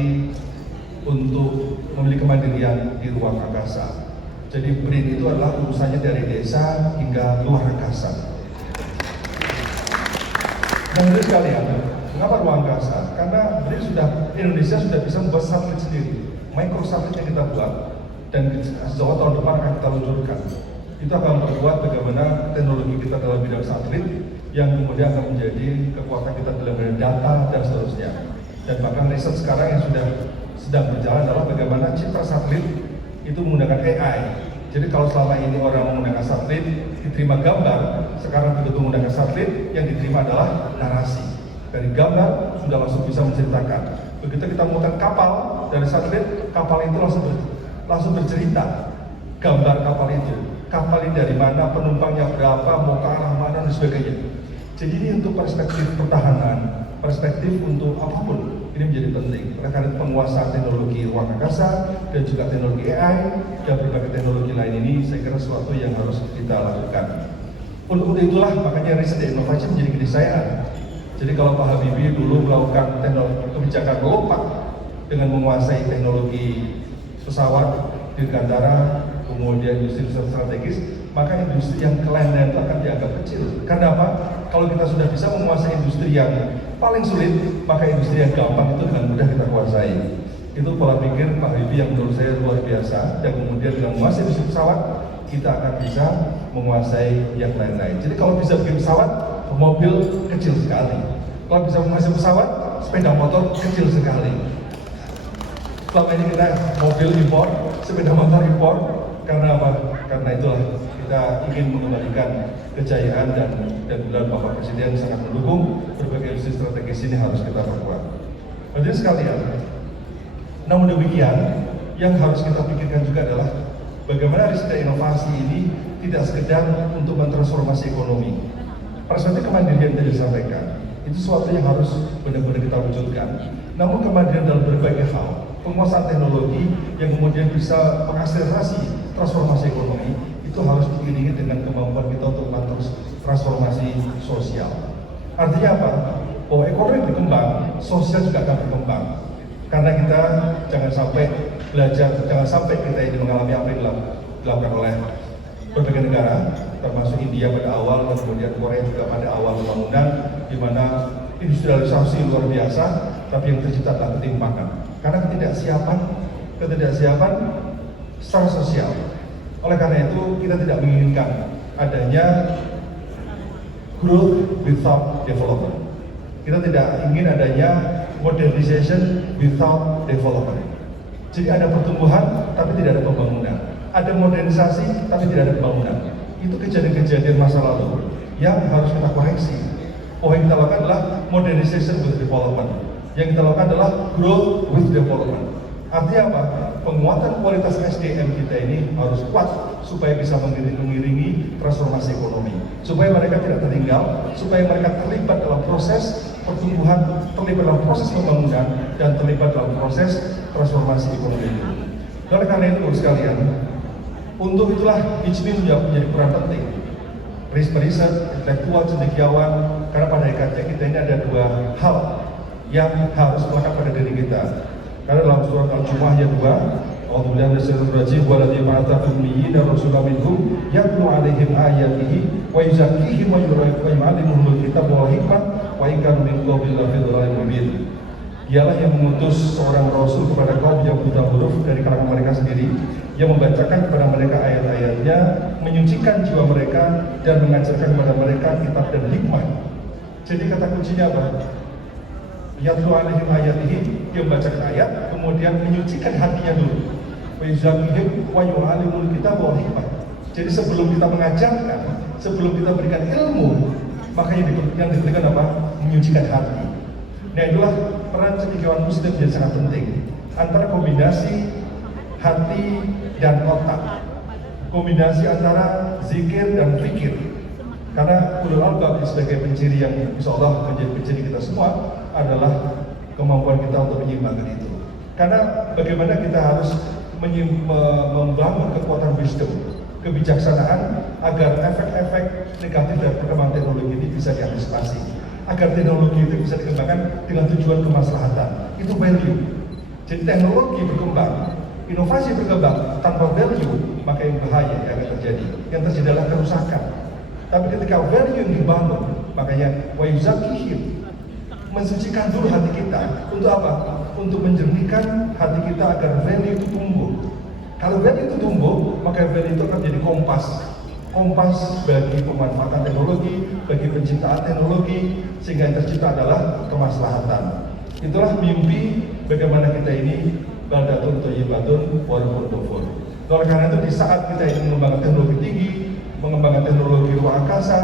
untuk memiliki kemandirian di ruang angkasa. Jadi BRIN itu adalah urusannya dari desa hingga luar angkasa. Dan itu sekalian, mengapa ruang angkasa? Karena BRIN Indonesia sudah bisa membuat satelit sendiri, microsatelit yang kita buat, dan sejauh tahun depan akan kita luncurkan. Itu akan memperkuat bagaimana teknologi kita dalam bidang satelit yang kemudian akan menjadi kekuatan kita dalam bidang data dan seterusnya. Dan bahkan riset sekarang yang sedang berjalan adalah bagaimana citra satelit itu menggunakan AI. Jadi kalau selama ini orang menggunakan satelit diterima gambar, sekarang begitu menggunakan satelit yang diterima adalah narasi. Dari gambar sudah langsung bisa menceritakan. Begitu kita menggunakan kapal dari satelit, kapal itu langsung bercerita gambar kapal itu. Kapal ini dari mana, penumpangnya berapa, mau ke arah mana, dan sebagainya. Jadi ini untuk perspektif pertahanan, perspektif untuk apapun, ini menjadi penting. Oleh karena penguasaan teknologi ruang angkasa dan juga teknologi AI dan berbagai teknologi lain ini, saya kira sesuatu yang harus kita lakukan. Untuk itulah makanya riset dan inovasi menjadi keniscayaan. Jadi kalau Pak Habibie dulu melakukan kebijakan melompat dengan menguasai teknologi pesawat, dirgantara, kemudian industri strategis, maka industri yang lain-lain itu akan dianggap kecil. Karena apa? Kalau kita sudah bisa menguasai industri yang paling sulit, maka industri yang gampang itu dengan mudah kita kuasai. Itu pola pikir Pak Habibie yang menurut saya luar biasa. Dan kemudian dengan menguasai industri pesawat, kita akan bisa menguasai yang lain-lain. Jadi kalau bisa bikin pesawat, mobil kecil sekali. Kalau bisa menguasai pesawat, sepeda motor kecil sekali. Selama ini kita mobil impor, sepeda motor impor. Karena apa? Karena itulah kita ingin mengembalikan kejayaan dan bulan Bapak Presiden sangat mendukung berbagai industri strategis ini harus kita perkuat. Hadirin sekalian, namun demikian yang harus kita pikirkan juga adalah bagaimana riset dan inovasi ini tidak sekedar untuk mentransformasi ekonomi. Perspektif kemandirian yang tadi disampaikan itu sesuatu yang harus benar-benar kita wujudkan. Namun kemandirian dalam berbagai hal, penguasaan teknologi yang kemudian bisa mengakselerasi transformasi ekonomi itu harus diiringi dengan kemampuan kita untuk transformasi sosial. Artinya apa? Bahwa ekonomi berkembang, sosial juga akan berkembang. Karena kita jangan sampai kita ini mengalami apa yang dilakukan oleh berbagai negara, termasuk India pada awal dan kemudian Korea juga pada awal pembangunan, di mana industrialisasi luar biasa, tapi yang tercipta adalah ketimpangan. Karena ketidaksiapan secara sosial. Oleh karena itu kita tidak menginginkan adanya growth without development. Kita tidak ingin adanya modernization without development. Jadi ada pertumbuhan tapi tidak ada pembangunan. Ada modernisasi tapi tidak ada pembangunan. Itu kejadian-kejadian masa lalu yang harus kita koreksi. Yang kita lakukan adalah modernization with development. Yang kita lakukan adalah growth with development. Artinya apa? Penguatan kualitas SDM kita ini harus kuat supaya bisa mengiringi transformasi ekonomi. Supaya mereka tidak tertinggal, supaya mereka terlibat dalam proses pertumbuhan, terlibat dalam proses pembangunan, dan terlibat dalam proses transformasi ekonomi itu. Oleh karena itu sekalian, untuk itulah ICMI menjadi peran penting. Riset, intelektual, cendekiawan, karena pada hakikatnya kita ini ada dua hal yang harus melekat pada diri kita. Karena dalam surat Al-Jumu'ah ayat 2, A'udzubillahi minasyaitonir rajim waladzi ba'atha fil ummiyyiina rasulan minhum yatlu 'alaihim ayatihi wa yuzakkihim wa yu'allimuhumul kitaba wal hikmah wa in kanu min qabli lafi dhalalin mubin. Dialah yang mengutus seorang rasul kepada kaum yang buta huruf dari kalangan mereka sendiri, yang membacakan kepada mereka ayat-ayatnya, menyucikan jiwa mereka dan mengajarkan kepada mereka kitab dan hikmah. Jadi kata kuncinya apa? Yatlu 'alaihim ayatihi, dia membacakan ayat, kemudian menyucikan hatinya dulu. Wa yuzakkihim wa yu'allimul kitaba wal hikmah. Jadi sebelum kita mengajarkan, sebelum kita berikan ilmu, maka yang diberikan apa? Menyucikan hati. Nah itulah peran cendekiawan muslim yang sangat penting, antara kombinasi hati dan otak, kombinasi antara zikir dan fikir. Karena ulul albab sebagai penciri yang insya Allah menjadi penciri kita semua adalah kemampuan kita untuk menyeimbangkan itu. Karena bagaimana kita harus membangun kekuatan wisdom, kebijaksanaan agar efek-efek negatif dari perkembangan teknologi ini bisa diantisipasi, agar teknologi itu bisa dikembangkan dengan tujuan kemaslahatan. Itu value. Jadi teknologi berkembang, inovasi berkembang tanpa value, maka yang bahaya yang akan terjadi. Yang terjadi adalah kerusakan. Tapi ketika value yang dibangun, makanya wa yuzakihim, mensucikan dulu hati kita. Untuk apa? Untuk menjernihkan hati kita agar value itu tumbuh. Kalau value itu tumbuh, maka value itu akan jadi kompas bagi pemanfaatan teknologi, bagi penciptaan teknologi, sehingga yang tercipta adalah kemaslahatan. Itulah mimpi bagaimana kita ini baldatun thayyibatun wa rabbun ghafur. Oleh karena itu di saat kita ingin mengembangkan teknologi tinggi, mengembangkan teknologi ruang angkasa,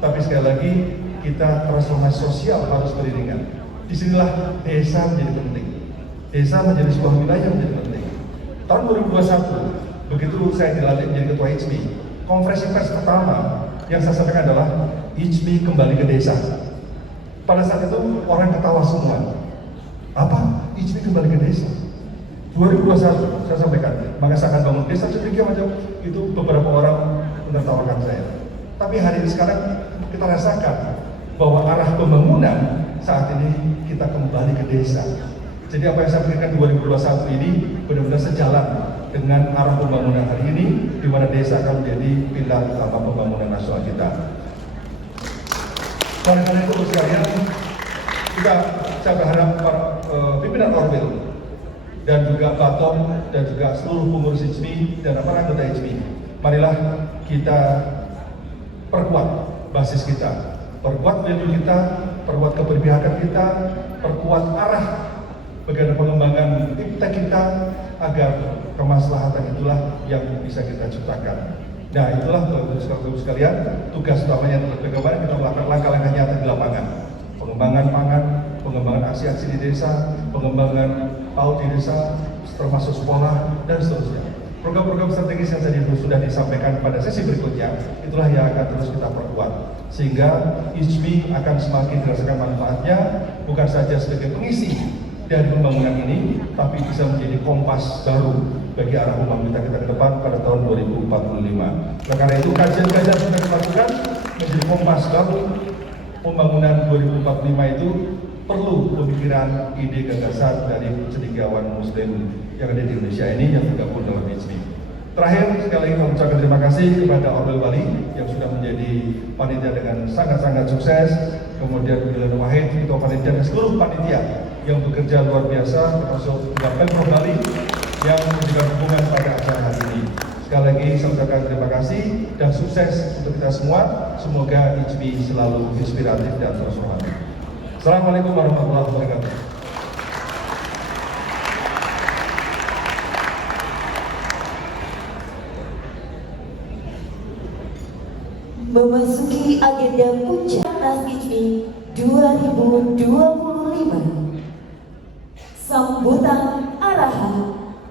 tapi sekali lagi kita transformasi sosial harus beriringan. Disinilah desa menjadi penting. Desa menjadi sebuah wilayah menjadi penting. Tahun 2021, begitu saya dilantik menjadi ketua HMI, konferensi pers pertama yang saya sampaikan adalah HMI kembali ke desa. Pada saat itu orang ketawa semua. Apa? HMI kembali ke desa. 2021 saya sampaikan, maka saya akan bangun desa sedemikian macam. Itu beberapa orang menertawakan saya. Tapi hari ini sekarang kita rasakan bahwa arah pembangunan saat ini kita kembali ke desa. Jadi apa yang saya pikirkan 2021 ini benar-benar sejalan dengan arah pembangunan hari ini, di mana desa akan menjadi pilar utama pembangunan nasional kita. Oleh karena itu sekalian, saya berharap para pimpinan Orwell dan juga Batom dan juga seluruh pengurus HMI dan para anggota HMI, marilah kita perkuat basis kita, perkuat value kita, perkuat keberpihakan kita, perkuat arah bagaimana pengembangan iptek kita agar kemaslahatan itulah yang bisa kita ciptakan. Nah, itulah Bapak-Ibu sekalian, tugas utamanya adalah bagaimana kita melakukan langkah-langkah nyata di lapangan. Pengembangan pangan, pengembangan aksi-aksi di desa, pengembangan PAUD di desa, termasuk sekolah, dan seterusnya. Program-program strategis yang tadi sudah disampaikan pada sesi berikutnya, itulah yang akan terus kita perkuat. Sehingga HMI akan semakin dirasakan manfaatnya, bukan saja sebagai pengisi dari pembangunan ini, tapi bisa menjadi kompas baru bagi arah pembangunan kita ke depan pada tahun 2045. Nah, karena itu kajian-kajian sudah kita lakukan menjadi kompas baru pembangunan 2045 itu perlu pemikiran, ide, gagasan dari cendekiawan Muslim yang ada di Indonesia ini yang tergabung dalam HMI. Terakhir, sekali lagi mengucapkan terima kasih kepada Orwell Bali yang sudah menjadi panitia dengan sangat-sangat sukses. Kemudian Bilan Wahid, ketua panitia dan seluruh panitia yang bekerja luar biasa, termasuk Pemprov Bali yang memberikan hubungan pada acara hari ini. Sekali lagi saya ucapkan terima kasih dan sukses untuk kita semua. Semoga HMI selalu inspiratif dan transformatif. Assalamualaikum warahmatullahi wabarakatuh. Memasuki agenda puncak Nas HMI 2025. Sambutan arahan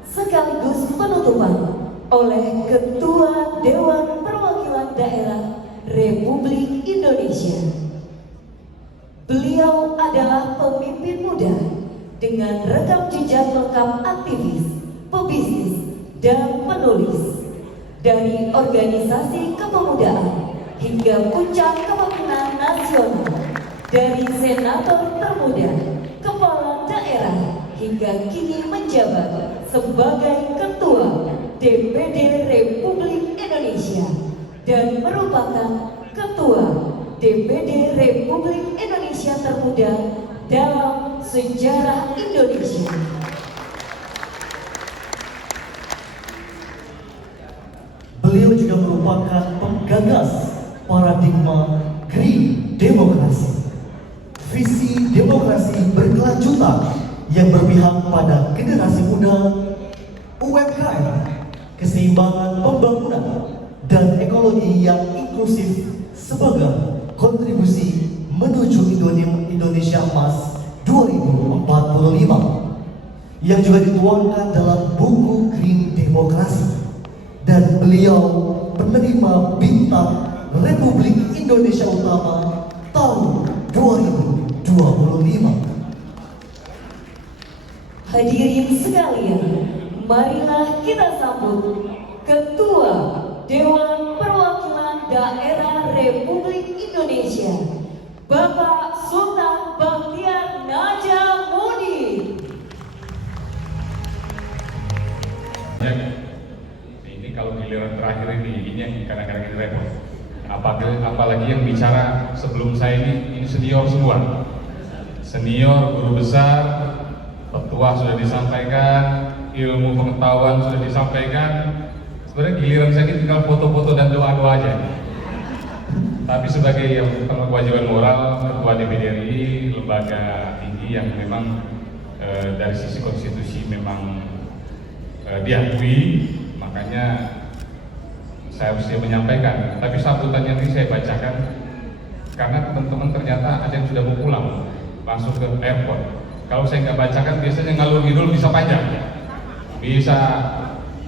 sekaligus penutupan oleh Ketua Dewan Perwakilan Daerah Republik Indonesia. Beliau adalah pemimpin muda dengan rekam jejak lengkap aktivis, pebisnis, dan penulis. Dari organisasi kepemudaan hingga puncak kepemimpinan nasional, dari senator termuda, kepala daerah, hingga kini menjabat sebagai Ketua DPD Republik Indonesia dan merupakan Ketua DPD Republik Indonesia termuda dalam sejarah Indonesia. Beliau juga merupakan penggagas paradigma Green Demokrasi, visi demokrasi berkelanjutan yang berpihak pada generasi muda, UMKM, keseimbangan pembangunan, dan ekologi yang inklusif sebagai kontribusi menuju Indonesia Emas 2045 yang juga dituangkan dalam buku Green Demokrasi. Dan beliau penerima bintang Republik Indonesia Utama tahun 2025. Hadirin sekalian, marilah kita sambut Ketua Dewan Perwakilan Daerah Republik Indonesia, Bapak Sultan Bachtiar Najamuddin. Ini kalau giliran terakhir ini yang kadang-kadang ini repot. Apalagi yang bicara sebelum saya ini senior semua. Senior, guru besar, petua sudah disampaikan, ilmu pengetahuan sudah disampaikan. Sebenarnya giliran saya ini tinggal foto-foto dan doa-doa aja. Tapi sebagai yang kewajiban moral, Ketua DPD RI, lembaga tinggi yang memang dari sisi konstitusi memang diakui, makanya saya harus menyampaikan. Tapi sambutannya ini saya bacakan karena teman-teman ternyata ada yang sudah mau pulang langsung ke airport. Kalau saya nggak bacakan biasanya ngalur ngidul bisa panjang, bisa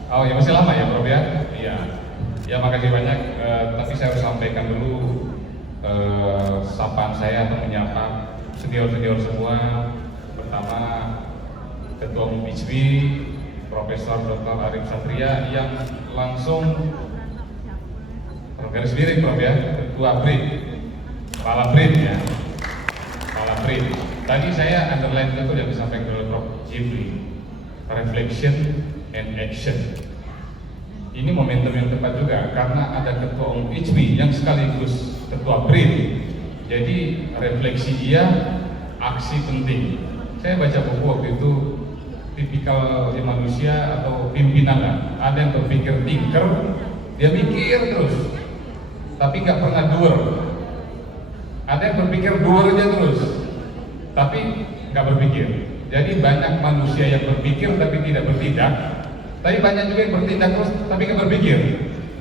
oh ya masih lama ya Prof ya. Iya ya, makasih banyak. Tapi saya harus sampaikan dulu sapaan saya atau menyapa senior-senior semua. Pertama Ketua Umum ICWI Profesor Dr. Arif Satria yang langsung garis miring Prof ya, Ketua BRIN, Kepala BRIN ya, Kepala BRIN. Tadi saya underline itu yang disampaikan oleh Prof Jibli, reflection and action. Ini momentum yang tepat juga karena ada Ketua Umum ICWI yang sekaligus Ketua BRIN. Jadi refleksi iya, aksi penting. Saya baca buku waktu itu tipikal manusia atau pimpinan lah. Ada yang berpikir thinker, dia mikir terus, tapi nggak pernah doer. Ada yang berpikir doer aja terus, tapi nggak berpikir. Jadi banyak manusia yang berpikir tapi tidak bertindak, tapi banyak juga yang bertindak terus tapi nggak berpikir.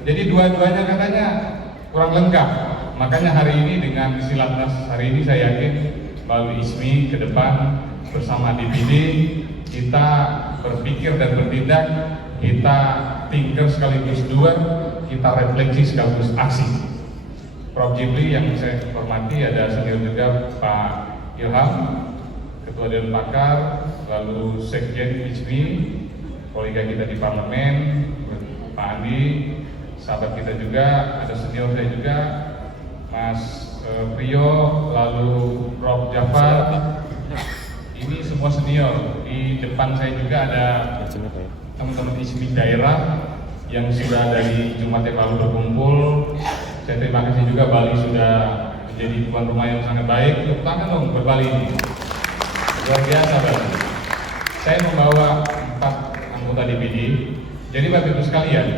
Jadi dua-duanya katanya kurang lengkap. Makanya hari ini dengan Silatnas hari ini saya yakin melalui ISMI ke depan bersama DPD kita berpikir dan bertindak, kita thinker sekaligus doer, kita refleksi sekaligus aksi. Prof Jibli yang saya hormati, ada senior juga Pak Ilham, Ketua Dewan Pakar, lalu Sekjen ICWI, kolega kita di parlemen, Pak Andi, sahabat kita juga, ada senior saya juga, Mas Priyo, lalu Prof Jafar. Ini semua senior. Di depan saya juga ada teman-teman ISMI daerah yang sudah dari Jumat yang lalu berkumpul. Saya terima kasih juga Bali sudah menjadi tuan rumah yang sangat baik. Tepuk tangan dong buat Bali ini. Luar biasa Bali. Saya membawa 4 anggota DPD. Jadi Bapak Ibu sekalian,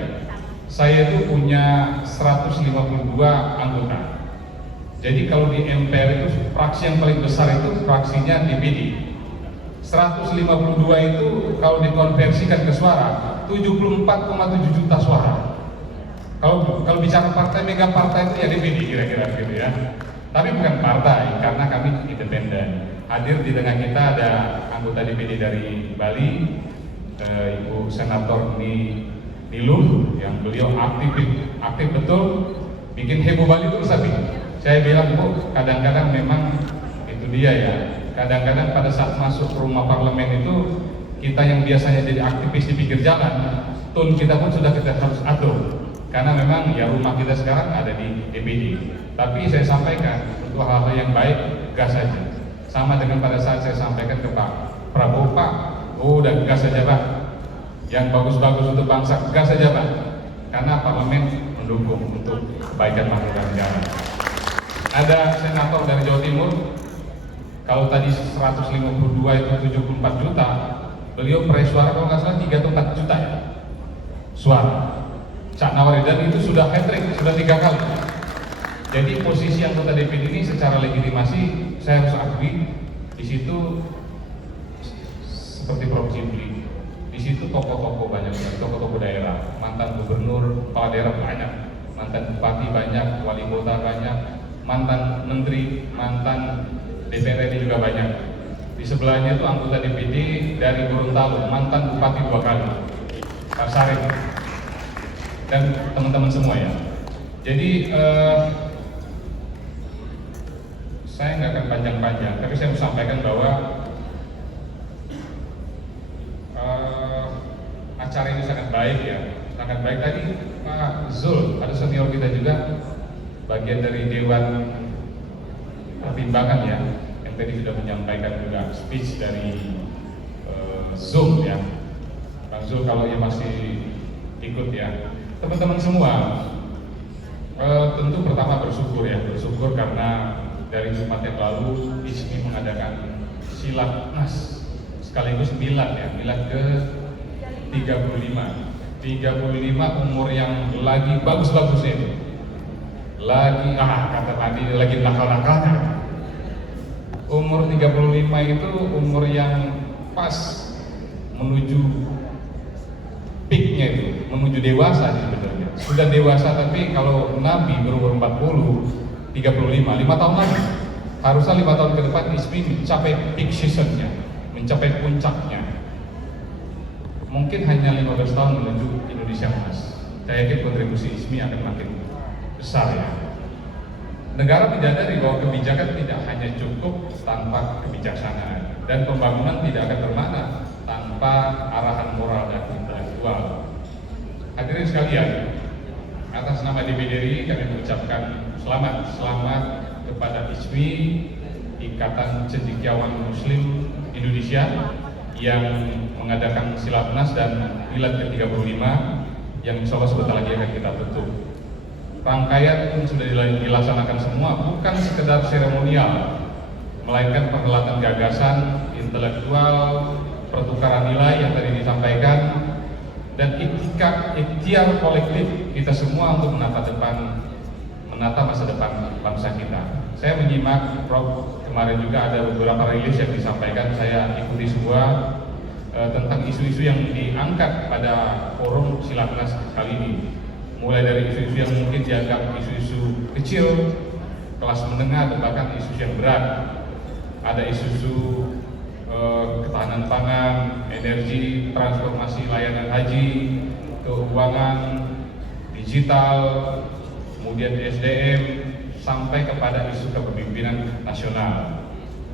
saya itu punya 152 anggota. Jadi kalau di MPR itu fraksi yang paling besar itu fraksinya DPD. 152 itu kalau dikonversikan ke suara 74,7 juta suara. Kalau bicara partai mega partai itu ya DPD kira-kira gitu ya. Tapi bukan partai karena kami independen. Hadir di tengah kita ada anggota DPD dari Bali, Ibu Senator Niluh yang beliau aktif betul, bikin heboh Bali terus tapi. Saya bilang Bu, kadang-kadang memang itu dia ya. Kadang-kadang pada saat masuk ke rumah parlemen itu kita yang biasanya jadi aktivis di pinggir jalan, tone kita pun sudah kita harus atur. Karena memang ya rumah kita sekarang ada di DPD. Tapi saya sampaikan untuk hal-hal yang baik gas saja. Sama dengan pada saat saya sampaikan ke Pak Prabowo, Pak, udah gas saja Pak. Yang bagus-bagus untuk bangsa gas saja Pak. Karena parlemen mendukung untuk kebaikan bangsa negara. Ada senator dari Jawa Timur. Kalau tadi 152 itu 74 juta, beliau peraih suara kalau nggak salah 3 atau 4 juta ya suara. Cak Nawaridan itu sudah hat-trick, sudah 3 kali. Jadi posisi anggota DPD ini secara legitimasi saya harus akui di situ seperti Prof Jibli, di situ tokoh-tokoh banyak, tokoh-tokoh daerah, mantan gubernur, kepala daerah banyak, mantan bupati banyak, wali kota banyak, mantan menteri, mantan DPR RI juga banyak. Di sebelahnya itu anggota DPD dari Gorontalo, mantan bupati 2 kali, Pak Sarif, dan teman-teman semua ya. Jadi saya nggak akan panjang-panjang, tapi saya mau sampaikan bahwa acara ini sangat baik ya, sangat baik. Tadi Pak Zul, ada senior kita juga, bagian dari Dewan Pertimbangan ya, yang tadi sudah menyampaikan juga speech dari Zoom ya. Bang Zul kalau ya masih ikut ya, teman-teman semua tentu pertama bersyukur ya, bersyukur karena dari Jumat yang lalu ISMI mengadakan Silatnas sekaligus milad ya, milad ke 35 umur yang lagi bagus-bagusnya itu, lagi kata tadi lagi nakal-nakalnya. Umur 35 itu umur yang pas menuju peaknya itu, menuju dewasa sebenarnya. Sudah dewasa tapi kalau Nabi berumur 40, 35, 5 tahun lagi. Harusnya 5 tahun ke depan ISMI mencapai peak seasonnya, mencapai puncaknya. Mungkin hanya 15 tahun menuju Indonesia Emas. Saya yakin kontribusi ISMI akan makin besar ya. Negara menyadari bahwa kebijakan tidak hanya cukup tanpa kebijaksanaan, dan pembangunan tidak akan bermakna tanpa arahan moral dan intelektual. Hadirin sekalian, atas nama DPDRI kami mengucapkan selamat kepada ISMI, Ikatan Cendekiawan Muslim Indonesia, yang mengadakan Silatnas dan milad ke-35 yang insya Allah sebentar lagi akan kita tutup. Rangkaian pun sudah dilaksanakan semua, bukan sekedar seremonial, melainkan perhelatan gagasan, intelektual, pertukaran nilai yang tadi disampaikan, dan ikhtiar kolektif kita semua untuk menata masa depan bangsa kita. Saya menyimak Prof. Kemarin juga ada beberapa rilis yang disampaikan, saya ikuti semua tentang isu-isu yang diangkat pada forum Silatnas kali ini. Mulai dari isu-isu yang mungkin dianggap isu-isu kecil, kelas menengah, atau bahkan isu yang berat. Ada isu-isu ketahanan pangan, energi, transformasi layanan haji, keuangan, digital, kemudian SDM, sampai kepada isu kepemimpinan nasional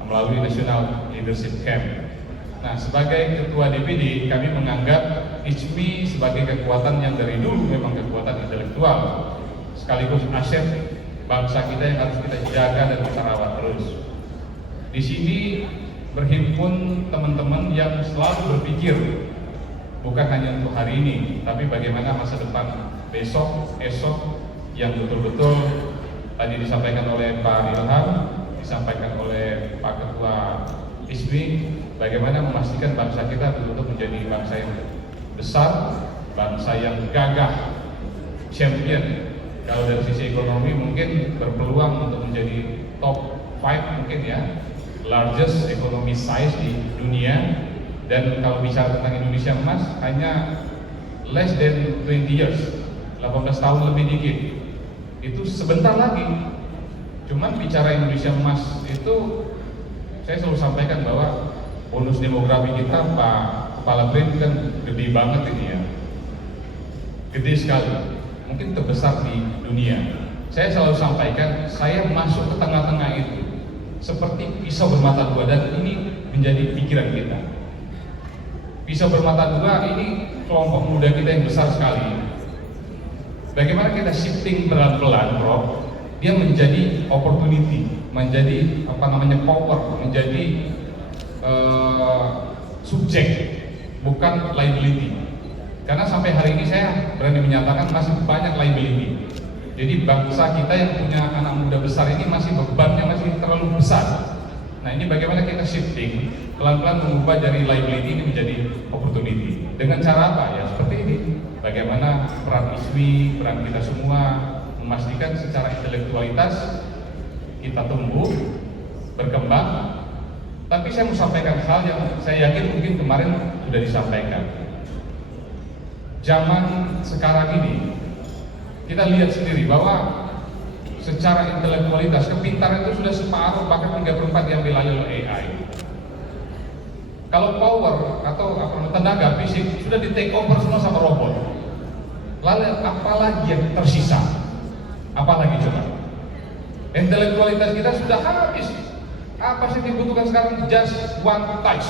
melalui National Leadership Camp. Nah, sebagai ketua DPD, kami menganggap ISMI sebagai kekuatan yang dari dulu memang kekuatan intelektual, sekaligus aset bangsa kita yang harus kita jaga dan kita rawat terus. Di sini berhimpun teman-teman yang selalu berpikir bukan hanya untuk hari ini, tapi bagaimana masa depan besok, esok, yang betul-betul tadi disampaikan oleh Pak Ilham, disampaikan oleh Pak Ketua ISMI, bagaimana memastikan bangsa kita betul-betul menjadi bangsa yang besar, bangsa yang gagah, champion. Kalau dari sisi ekonomi mungkin berpeluang untuk menjadi top 5 mungkin ya, largest economy size di dunia. Dan kalau bicara tentang Indonesia Emas, hanya less than 20 years, 18 tahun lebih dikit. Itu sebentar lagi. Cuman bicara Indonesia Emas itu, saya selalu sampaikan bahwa bonus demografi kita, Pak Kepala BRIN, kan gede banget ini ya, gede sekali, mungkin terbesar di dunia. Saya selalu sampaikan, saya masuk ke tengah-tengah itu seperti pisau bermata dua, dan ini menjadi pikiran kita. Pisau bermata dua ini kelompok muda kita yang besar sekali. Bagaimana kita shifting pelan-pelan, Prof? Dia menjadi opportunity, menjadi power, menjadi subjek, bukan liability. Karena sampai hari ini saya berani menyatakan masih banyak liability. Jadi bangsa kita yang punya anak muda besar ini masih bebannya masih terlalu besar. Nah, ini bagaimana kita shifting pelan-pelan mengubah dari liability ini menjadi opportunity. Dengan cara apa? Ya seperti ini. Bagaimana peran ISMI, peran kita semua memastikan secara intelektualitas kita tumbuh, berkembang. Tapi saya mau sampaikan hal yang saya yakin mungkin kemarin sudah disampaikan. Zaman sekarang ini kita lihat sendiri bahwa secara intelektualitas, kepintaran itu sudah separuh, bahkan 3/4 diambil alih oleh AI. Kalau power atau tenaga fisik sudah di take over semua sama robot. Lalu apalagi yang tersisa? Apalagi coba? Intelektualitas kita sudah habis. Apa sih dibutuhkan sekarang? Just one touch,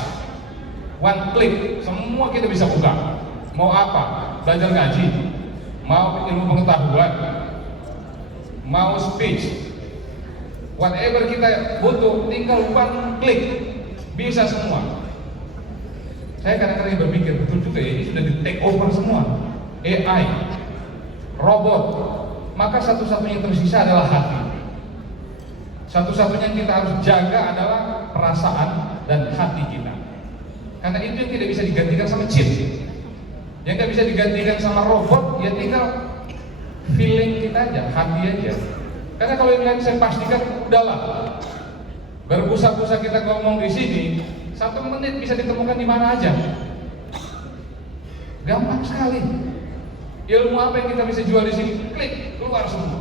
one click, semua kita bisa buka. Mau apa? Belajar ngaji? Mau ilmu pengetahuan? Mau speech? Whatever kita butuh, tinggal one klik, bisa semua. Saya kadang-kadang berpikir, betul juga ya, ini sudah di take over semua. AI, robot, maka satu-satunya yang tersisa adalah hati. Satu-satunya yang kita harus jaga adalah perasaan dan hati kita. Karena itu yang tidak bisa digantikan sama chip. Yang nggak bisa digantikan sama robot, ya tinggal feeling kita aja, hati aja. Karena kalau yang lain saya pastikan udahlah, berbusa-busa kita ngomong di sini, 1 menit bisa ditemukan di mana aja. Gampang sekali. Ilmu apa yang kita bisa jual di sini, klik keluar semua.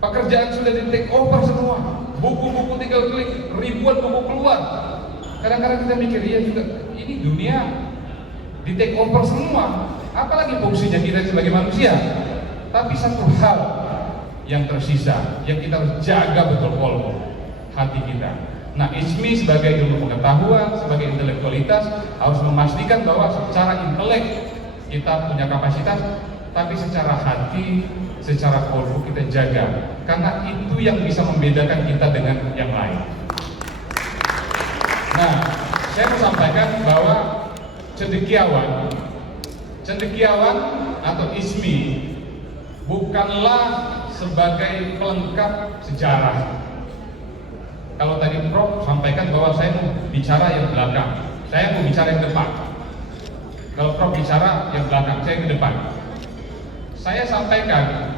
Pekerjaan sudah di take over semua. Buku-buku tinggal klik, ribuan buku keluar. Kadang-kadang kita mikir, iya juga, ini dunia di take over semua. Apalagi fungsinya kita sebagai manusia. Tapi satu hal yang tersisa, yang kita harus jaga betul-betul, hati kita. Nah, ISMI sebagai ilmu pengetahuan, sebagai intelektualitas harus memastikan bahwa secara intelek kita punya kapasitas, tapi secara hati, secara kolbu kita jaga. Karena itu yang bisa membedakan kita dengan yang lain. Nah, saya mau sampaikan bahwa cendekiawan atau ISMI bukanlah sebagai pelengkap sejarah. Kalau tadi Prof sampaikan bahwa saya mau bicara yang belakang, saya mau bicara yang depan. Kalau Prof bicara yang belakang, saya ke depan. Saya sampaikan,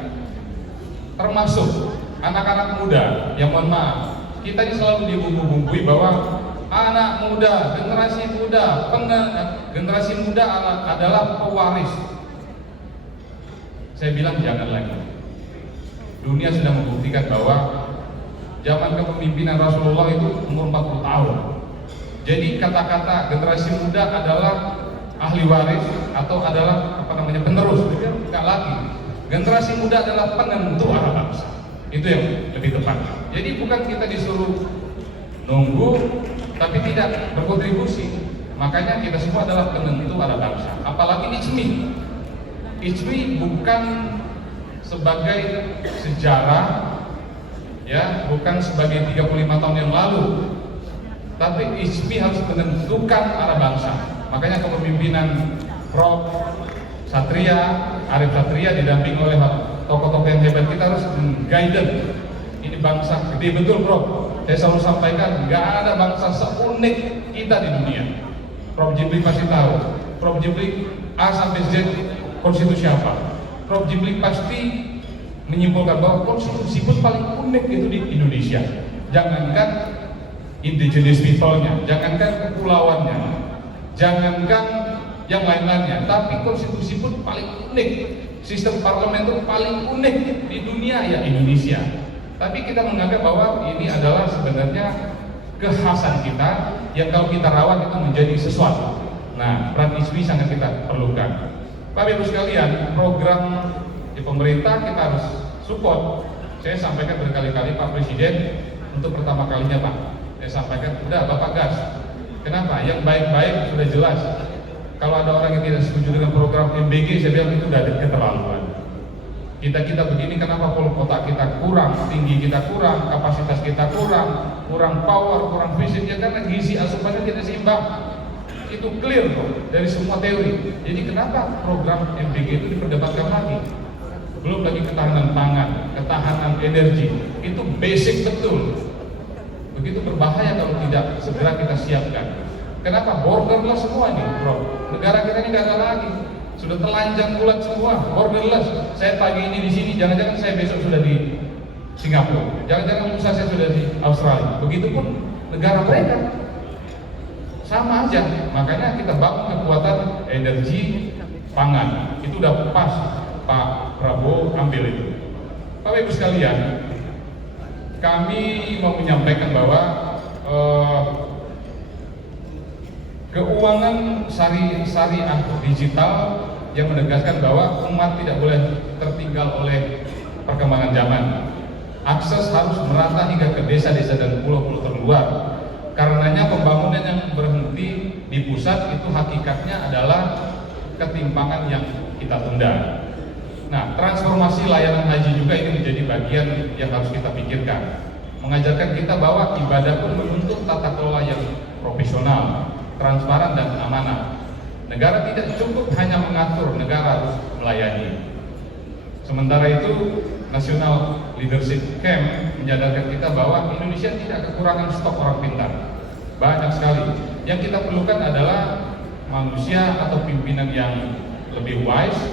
termasuk anak-anak muda yang mohon maaf, kita ini selalu dibumbu-bumbui bahwa anak muda, generasi muda adalah pewaris. Saya bilang jangan lagi. Dunia sudah membuktikan bahwa zaman kepemimpinan Rasulullah itu umur 40 tahun. Jadi kata-kata generasi muda adalah ahli waris atau adalah penerus, tidak lagi. Generasi muda adalah penentu arah bangsa. Itu yang lebih tepat. Jadi bukan kita disuruh nunggu tapi tidak berkontribusi. Makanya kita semua adalah penentu arah bangsa. Apalagi ISMI. ISMI bukan sebagai sejarah, ya, bukan sebagai 35 tahun yang lalu, tapi ISMI harus menentukan arah bangsa. Makanya kepemimpinan Prof Satria, Arif Satria didampingi oleh tokoh-tokoh yang hebat, kita harus guidance. Ini bangsa gede betul, Prof. Saya selalu sampaikan, nggak ada bangsa seunik kita di dunia. Prof Jibli pasti tahu. Prof Jibli A sampai Z konstitusi apa? Prof Jibli pasti menyimpulkan bahwa konstitusi pun paling unik itu di Indonesia. Jangankan indigenous people-nya, jangankan kepulauannya, jangankan yang lain-lainnya, tapi konstitusi pun paling unik. Sistem parlemen itu paling unik di dunia, ya Indonesia. Tapi kita menganggap bahwa ini adalah sebenarnya kekhasan kita yang kalau kita rawat itu menjadi sesuatu. Nah, peran ISMI sangat kita perlukan. Bapak Ibu sekalian, program di pemerintah kita harus support. Saya sampaikan berkali-kali Pak Presiden, untuk pertama kalinya Pak, saya sampaikan, udah Bapak gas. Kenapa? Yang baik-baik sudah jelas. Kalau ada orang yang tidak setuju dengan program MBG, saya bilang itu udah keterlaluan. Kita begini, kenapa pol kota kita kurang, tinggi kita kurang, kapasitas kita kurang power, kurang fisik, ya karena gizi asupannya tidak seimbang. Itu clear kok dari semua teori. Jadi kenapa program MBG itu diperdebatkan lagi? Belum lagi ketahanan pangan, ketahanan energi, itu basic betul. Begitu berbahaya kalau tidak segera kita siapkan. Kenapa? Borderless semua nih, Bro. Negara kita ini nggak ada lagi. Sudah telanjang bulat semua, borderless. Saya pagi ini di sini, jangan-jangan saya besok sudah di Singapura. Jangan-jangan lusa saya sudah di Australia. Begitupun negara mereka. Sama aja, makanya kita bangun kekuatan energi pangan. Itu udah pas Pak Prabowo ambil itu. Bapak Ibu sekalian, kami mau menyampaikan bahwa keuangan syariah digital yang menegaskan bahwa umat tidak boleh tertinggal oleh perkembangan zaman. Akses harus merata hingga ke desa-desa dan pulau-pulau terluar. Karenanya pembangunan yang berhenti di pusat itu hakikatnya adalah ketimpangan yang kita tunda. Nah, transformasi layanan haji juga ini menjadi bagian yang harus kita pikirkan. Mengajarkan kita bahwa ibadah pun menuntut tata kelola yang profesional, transparan dan amanah. Negara tidak cukup hanya mengatur, negara harus melayani. Sementara itu, National Leadership Camp menyadarkan kita bahwa Indonesia tidak kekurangan stok orang pintar. Banyak sekali. Yang kita perlukan adalah manusia atau pimpinan yang lebih wise,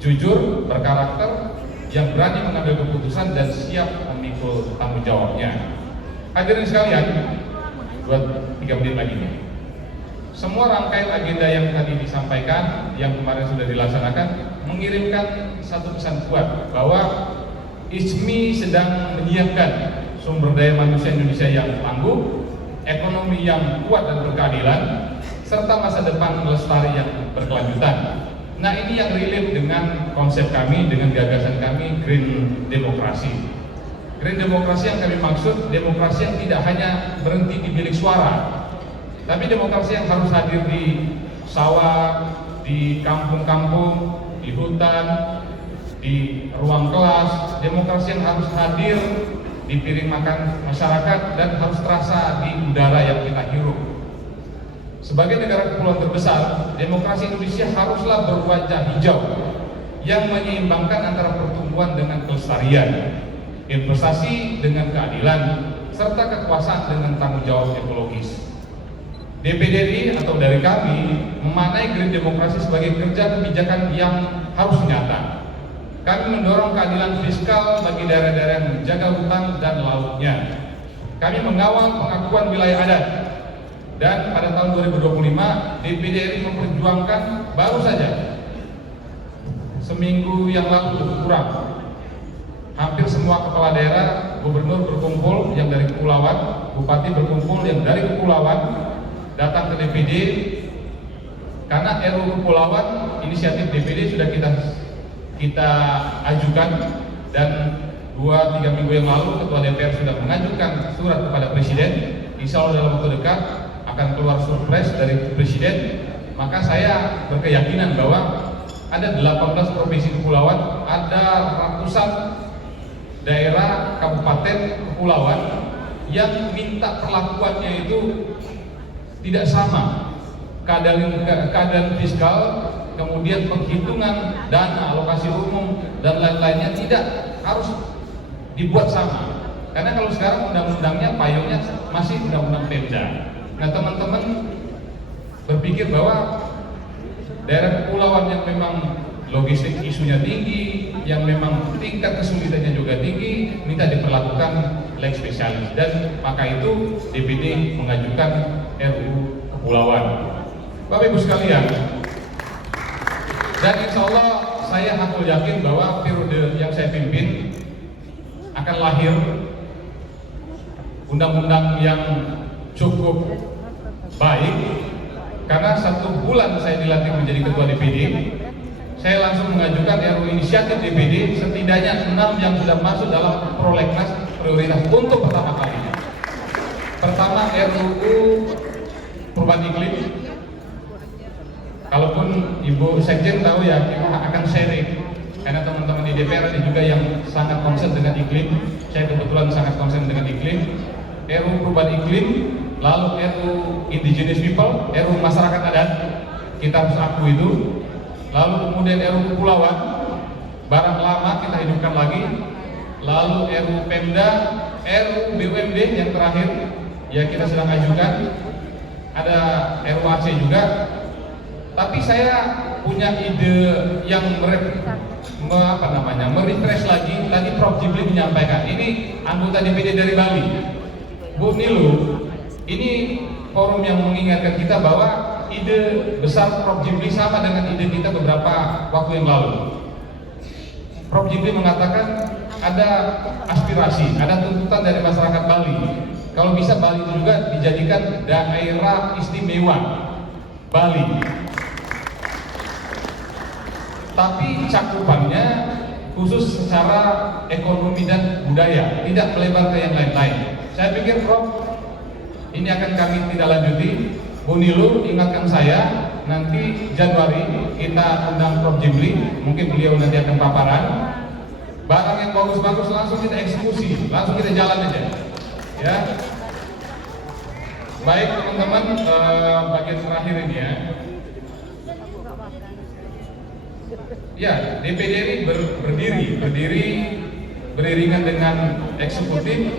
jujur, berkarakter, yang berani mengambil keputusan dan siap memikul tanggung jawabnya. Hadirin sekalian, 2-3 menit lagi nih. Semua rangkaian agenda yang tadi disampaikan, yang kemarin sudah dilaksanakan, mengirimkan satu pesan kuat bahwa ISMI sedang menyiapkan sumber daya manusia Indonesia yang tangguh, ekonomi yang kuat dan berkeadilan, serta masa depan lestari yang berkelanjutan. Nah, ini yang relate dengan konsep kami, dengan gagasan kami, Green Demokrasi. Green Demokrasi yang kami maksud, demokrasi yang tidak hanya berhenti di bilik suara, tapi demokrasi yang harus hadir di sawah, di kampung-kampung, di hutan, di ruang kelas. Demokrasi yang harus hadir di piring makan masyarakat dan harus terasa di udara yang kita hirup. Sebagai negara kepulauan terbesar, demokrasi Indonesia haruslah berwajah hijau yang menyeimbangkan antara pertumbuhan dengan kelestarian, investasi dengan keadilan, serta kekuasaan dengan tanggung jawab ekologis. DPD atau dari kami memaknai Green Demokrasi sebagai kerja kebijakan yang harus nyata. Kami mendorong keadilan fiskal bagi daerah-daerah yang menjaga hutan dan lautnya. Kami mengawal pengakuan wilayah adat. Dan pada tahun 2025 DPD RI memperjuangkan baru saja seminggu yang lalu lebih kurang, hampir semua kepala daerah, gubernur berkumpul yang dari kepulauan, bupati berkumpul yang dari kepulauan, datang ke DPD karena RUU Kepulauan inisiatif DPD sudah kita ajukan, dan 2-3 minggu yang lalu Ketua DPR sudah mengajukan surat kepada Presiden. Insya Allah dalam waktu dekat akan keluar surprise dari Presiden. Maka saya berkeyakinan bahwa ada 18 provinsi kepulauan, ada ratusan daerah kabupaten kepulauan yang minta perlakuannya itu tidak sama, keadaan fiskal, kemudian penghitungan dana alokasi umum dan lain-lainnya tidak harus dibuat sama. Karena kalau sekarang undang-undangnya payungnya masih undang-undang Pemda. Nah, teman-teman berpikir bahwa daerah kepulauan yang memang logistik isunya tinggi, yang memang tingkat kesulitannya juga tinggi, minta diperlakukan lex spesialis, dan maka itu DPD mengajukan RUU Kepulauan. Bapak Ibu sekalian, dan insya Allah saya hakul yakin bahwa periode yang saya pimpin akan lahir undang-undang yang cukup baik. Karena 1 bulan saya dilantik menjadi ketua DPD, saya langsung mengajukan RUU inisiatif DPD setidaknya 6 yang sudah masuk dalam prolegnas prioritas untuk pertama kalinya. Pertama, RUU perubahan iklim. Kalaupun Ibu Sekjen tahu ya, kita akan sharing karena teman-teman di DPR ada juga yang sangat concern dengan iklim. Saya kebetulan sangat concern dengan iklim. RUU perubahan iklim, lalu RUU indigenous people, RUU masyarakat adat, kita harus akui itu. Lalu kemudian RUU kepulauan, barang lama kita hidupkan lagi. Lalu RUU Pemda, RUU BUMD yang terakhir, ya kita sedang ajukan. Ada RUU Aceh juga. Tapi saya punya ide yang merefresh lagi. Tadi Prof. Jibli menyampaikan, ini anggota DPD dari Bali, Bu Nilu. Ini forum yang mengingatkan kita bahwa ide besar Prof. Jibli sama dengan ide kita beberapa waktu yang lalu. Prof. Jibli mengatakan ada aspirasi, ada tuntutan dari masyarakat Bali. Kalau bisa Bali juga dijadikan daerah istimewa Bali. Tapi cakupannya khusus secara ekonomi dan budaya, tidak melebar ke yang lain-lain. Saya pikir Prof, ini akan kami tidak lanjuti. Bu Nilu ingatkan saya, nanti Januari kita undang Prof. Jimli, mungkin beliau nanti akan paparan. Barang yang bagus-bagus langsung kita eksekusi, langsung kita jalan aja. Ya. Baik teman-teman, bagian terakhir ini ya. Ya, DPD ini beriringan dengan eksekutif,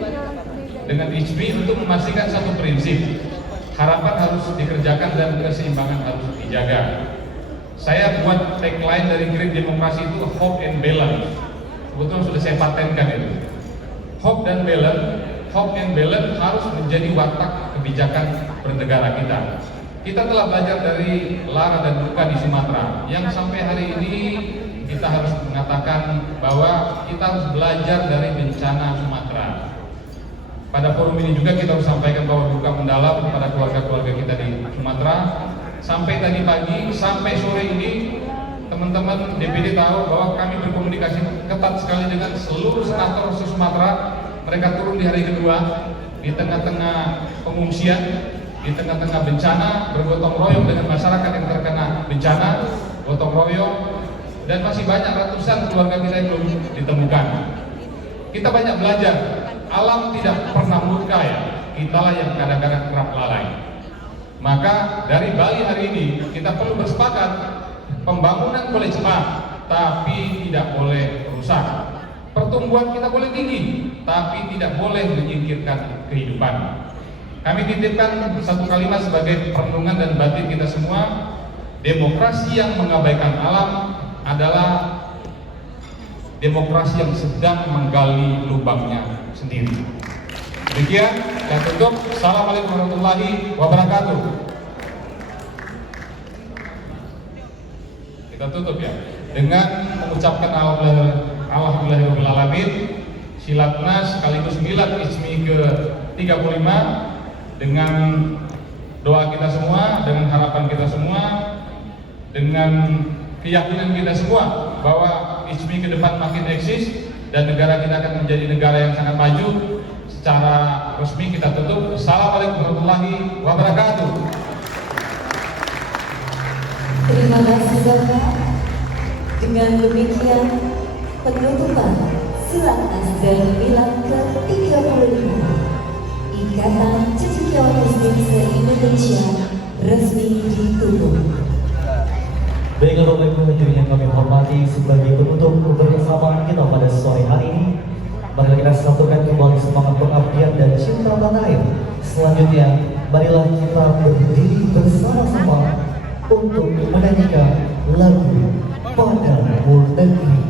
dengan ICMI untuk memastikan satu prinsip. Harapan harus dikerjakan dan keseimbangan harus dijaga. Saya buat tagline dari Green Demokrasi itu Hope and Balance. Kebetulan sudah saya patenkan itu. Hope and balance harus menjadi watak kebijakan bernegara kita. Kita telah belajar dari lara dan duka di Sumatera, yang sampai hari ini kita harus mengatakan bahwa kita harus belajar dari bencana Sumatera. Pada forum ini juga kita harus sampaikan bahwa duka mendalam kepada keluarga-keluarga kita di Sumatera. Sampai tadi pagi, sampai sore ini, teman-teman DPD tahu bahwa kami berkomunikasi ketat sekali dengan seluruh senator se-Sumatera. Mereka turun di hari kedua, di tengah-tengah pengungsian, di tengah-tengah bencana, bergotong royong dengan masyarakat yang terkena bencana, gotong royong, dan masih banyak ratusan keluarga kita yang belum ditemukan. Kita banyak belajar. Alam tidak pernah murka ya, kitalah yang kadang-kadang kerap lalai. Maka dari Bali hari ini kita perlu bersepakat, pembangunan boleh cepat, tapi tidak boleh rusak. Pertumbuhan kita boleh tinggi, tapi tidak boleh menyingkirkan kehidupan. Kami titipkan satu kalimat sebagai perenungan dan batin kita semua. Demokrasi yang mengabaikan alam adalah demokrasi yang sedang menggali lubangnya sendiri. Demikian, saya tutup. Assalamualaikum warahmatullahi wabarakatuh. Kita tutup ya dengan mengucapkan alhamdulillahirobbilalamin, Silatnas sekaligus milad ICMI ke-35 dengan doa kita semua, dengan harapan kita semua, dengan keyakinan kita semua bahwa ICMI ke depan makin eksis dan negara kita akan menjadi negara yang sangat maju. Secara resmi kita tutup. Assalamualaikum warahmatullahi wabarakatuh. Terima kasih Bapak. Dengan demikian penutupan Silatnas dan milad ke-35 Ikatan Cendekiawan Muslim se-Indonesia resmi ditutup. Baiklah Bapak Ibu hadirin yang kami hormati, sebagai penutup kebersamaan kita pada sore hari ini, marilah kita satukan kembali semangat pengabdian dan cinta tanah air. Selanjutnya, marilah kita berdiri bersama-sama untuk menyanyikan lagu Padamu Negeri.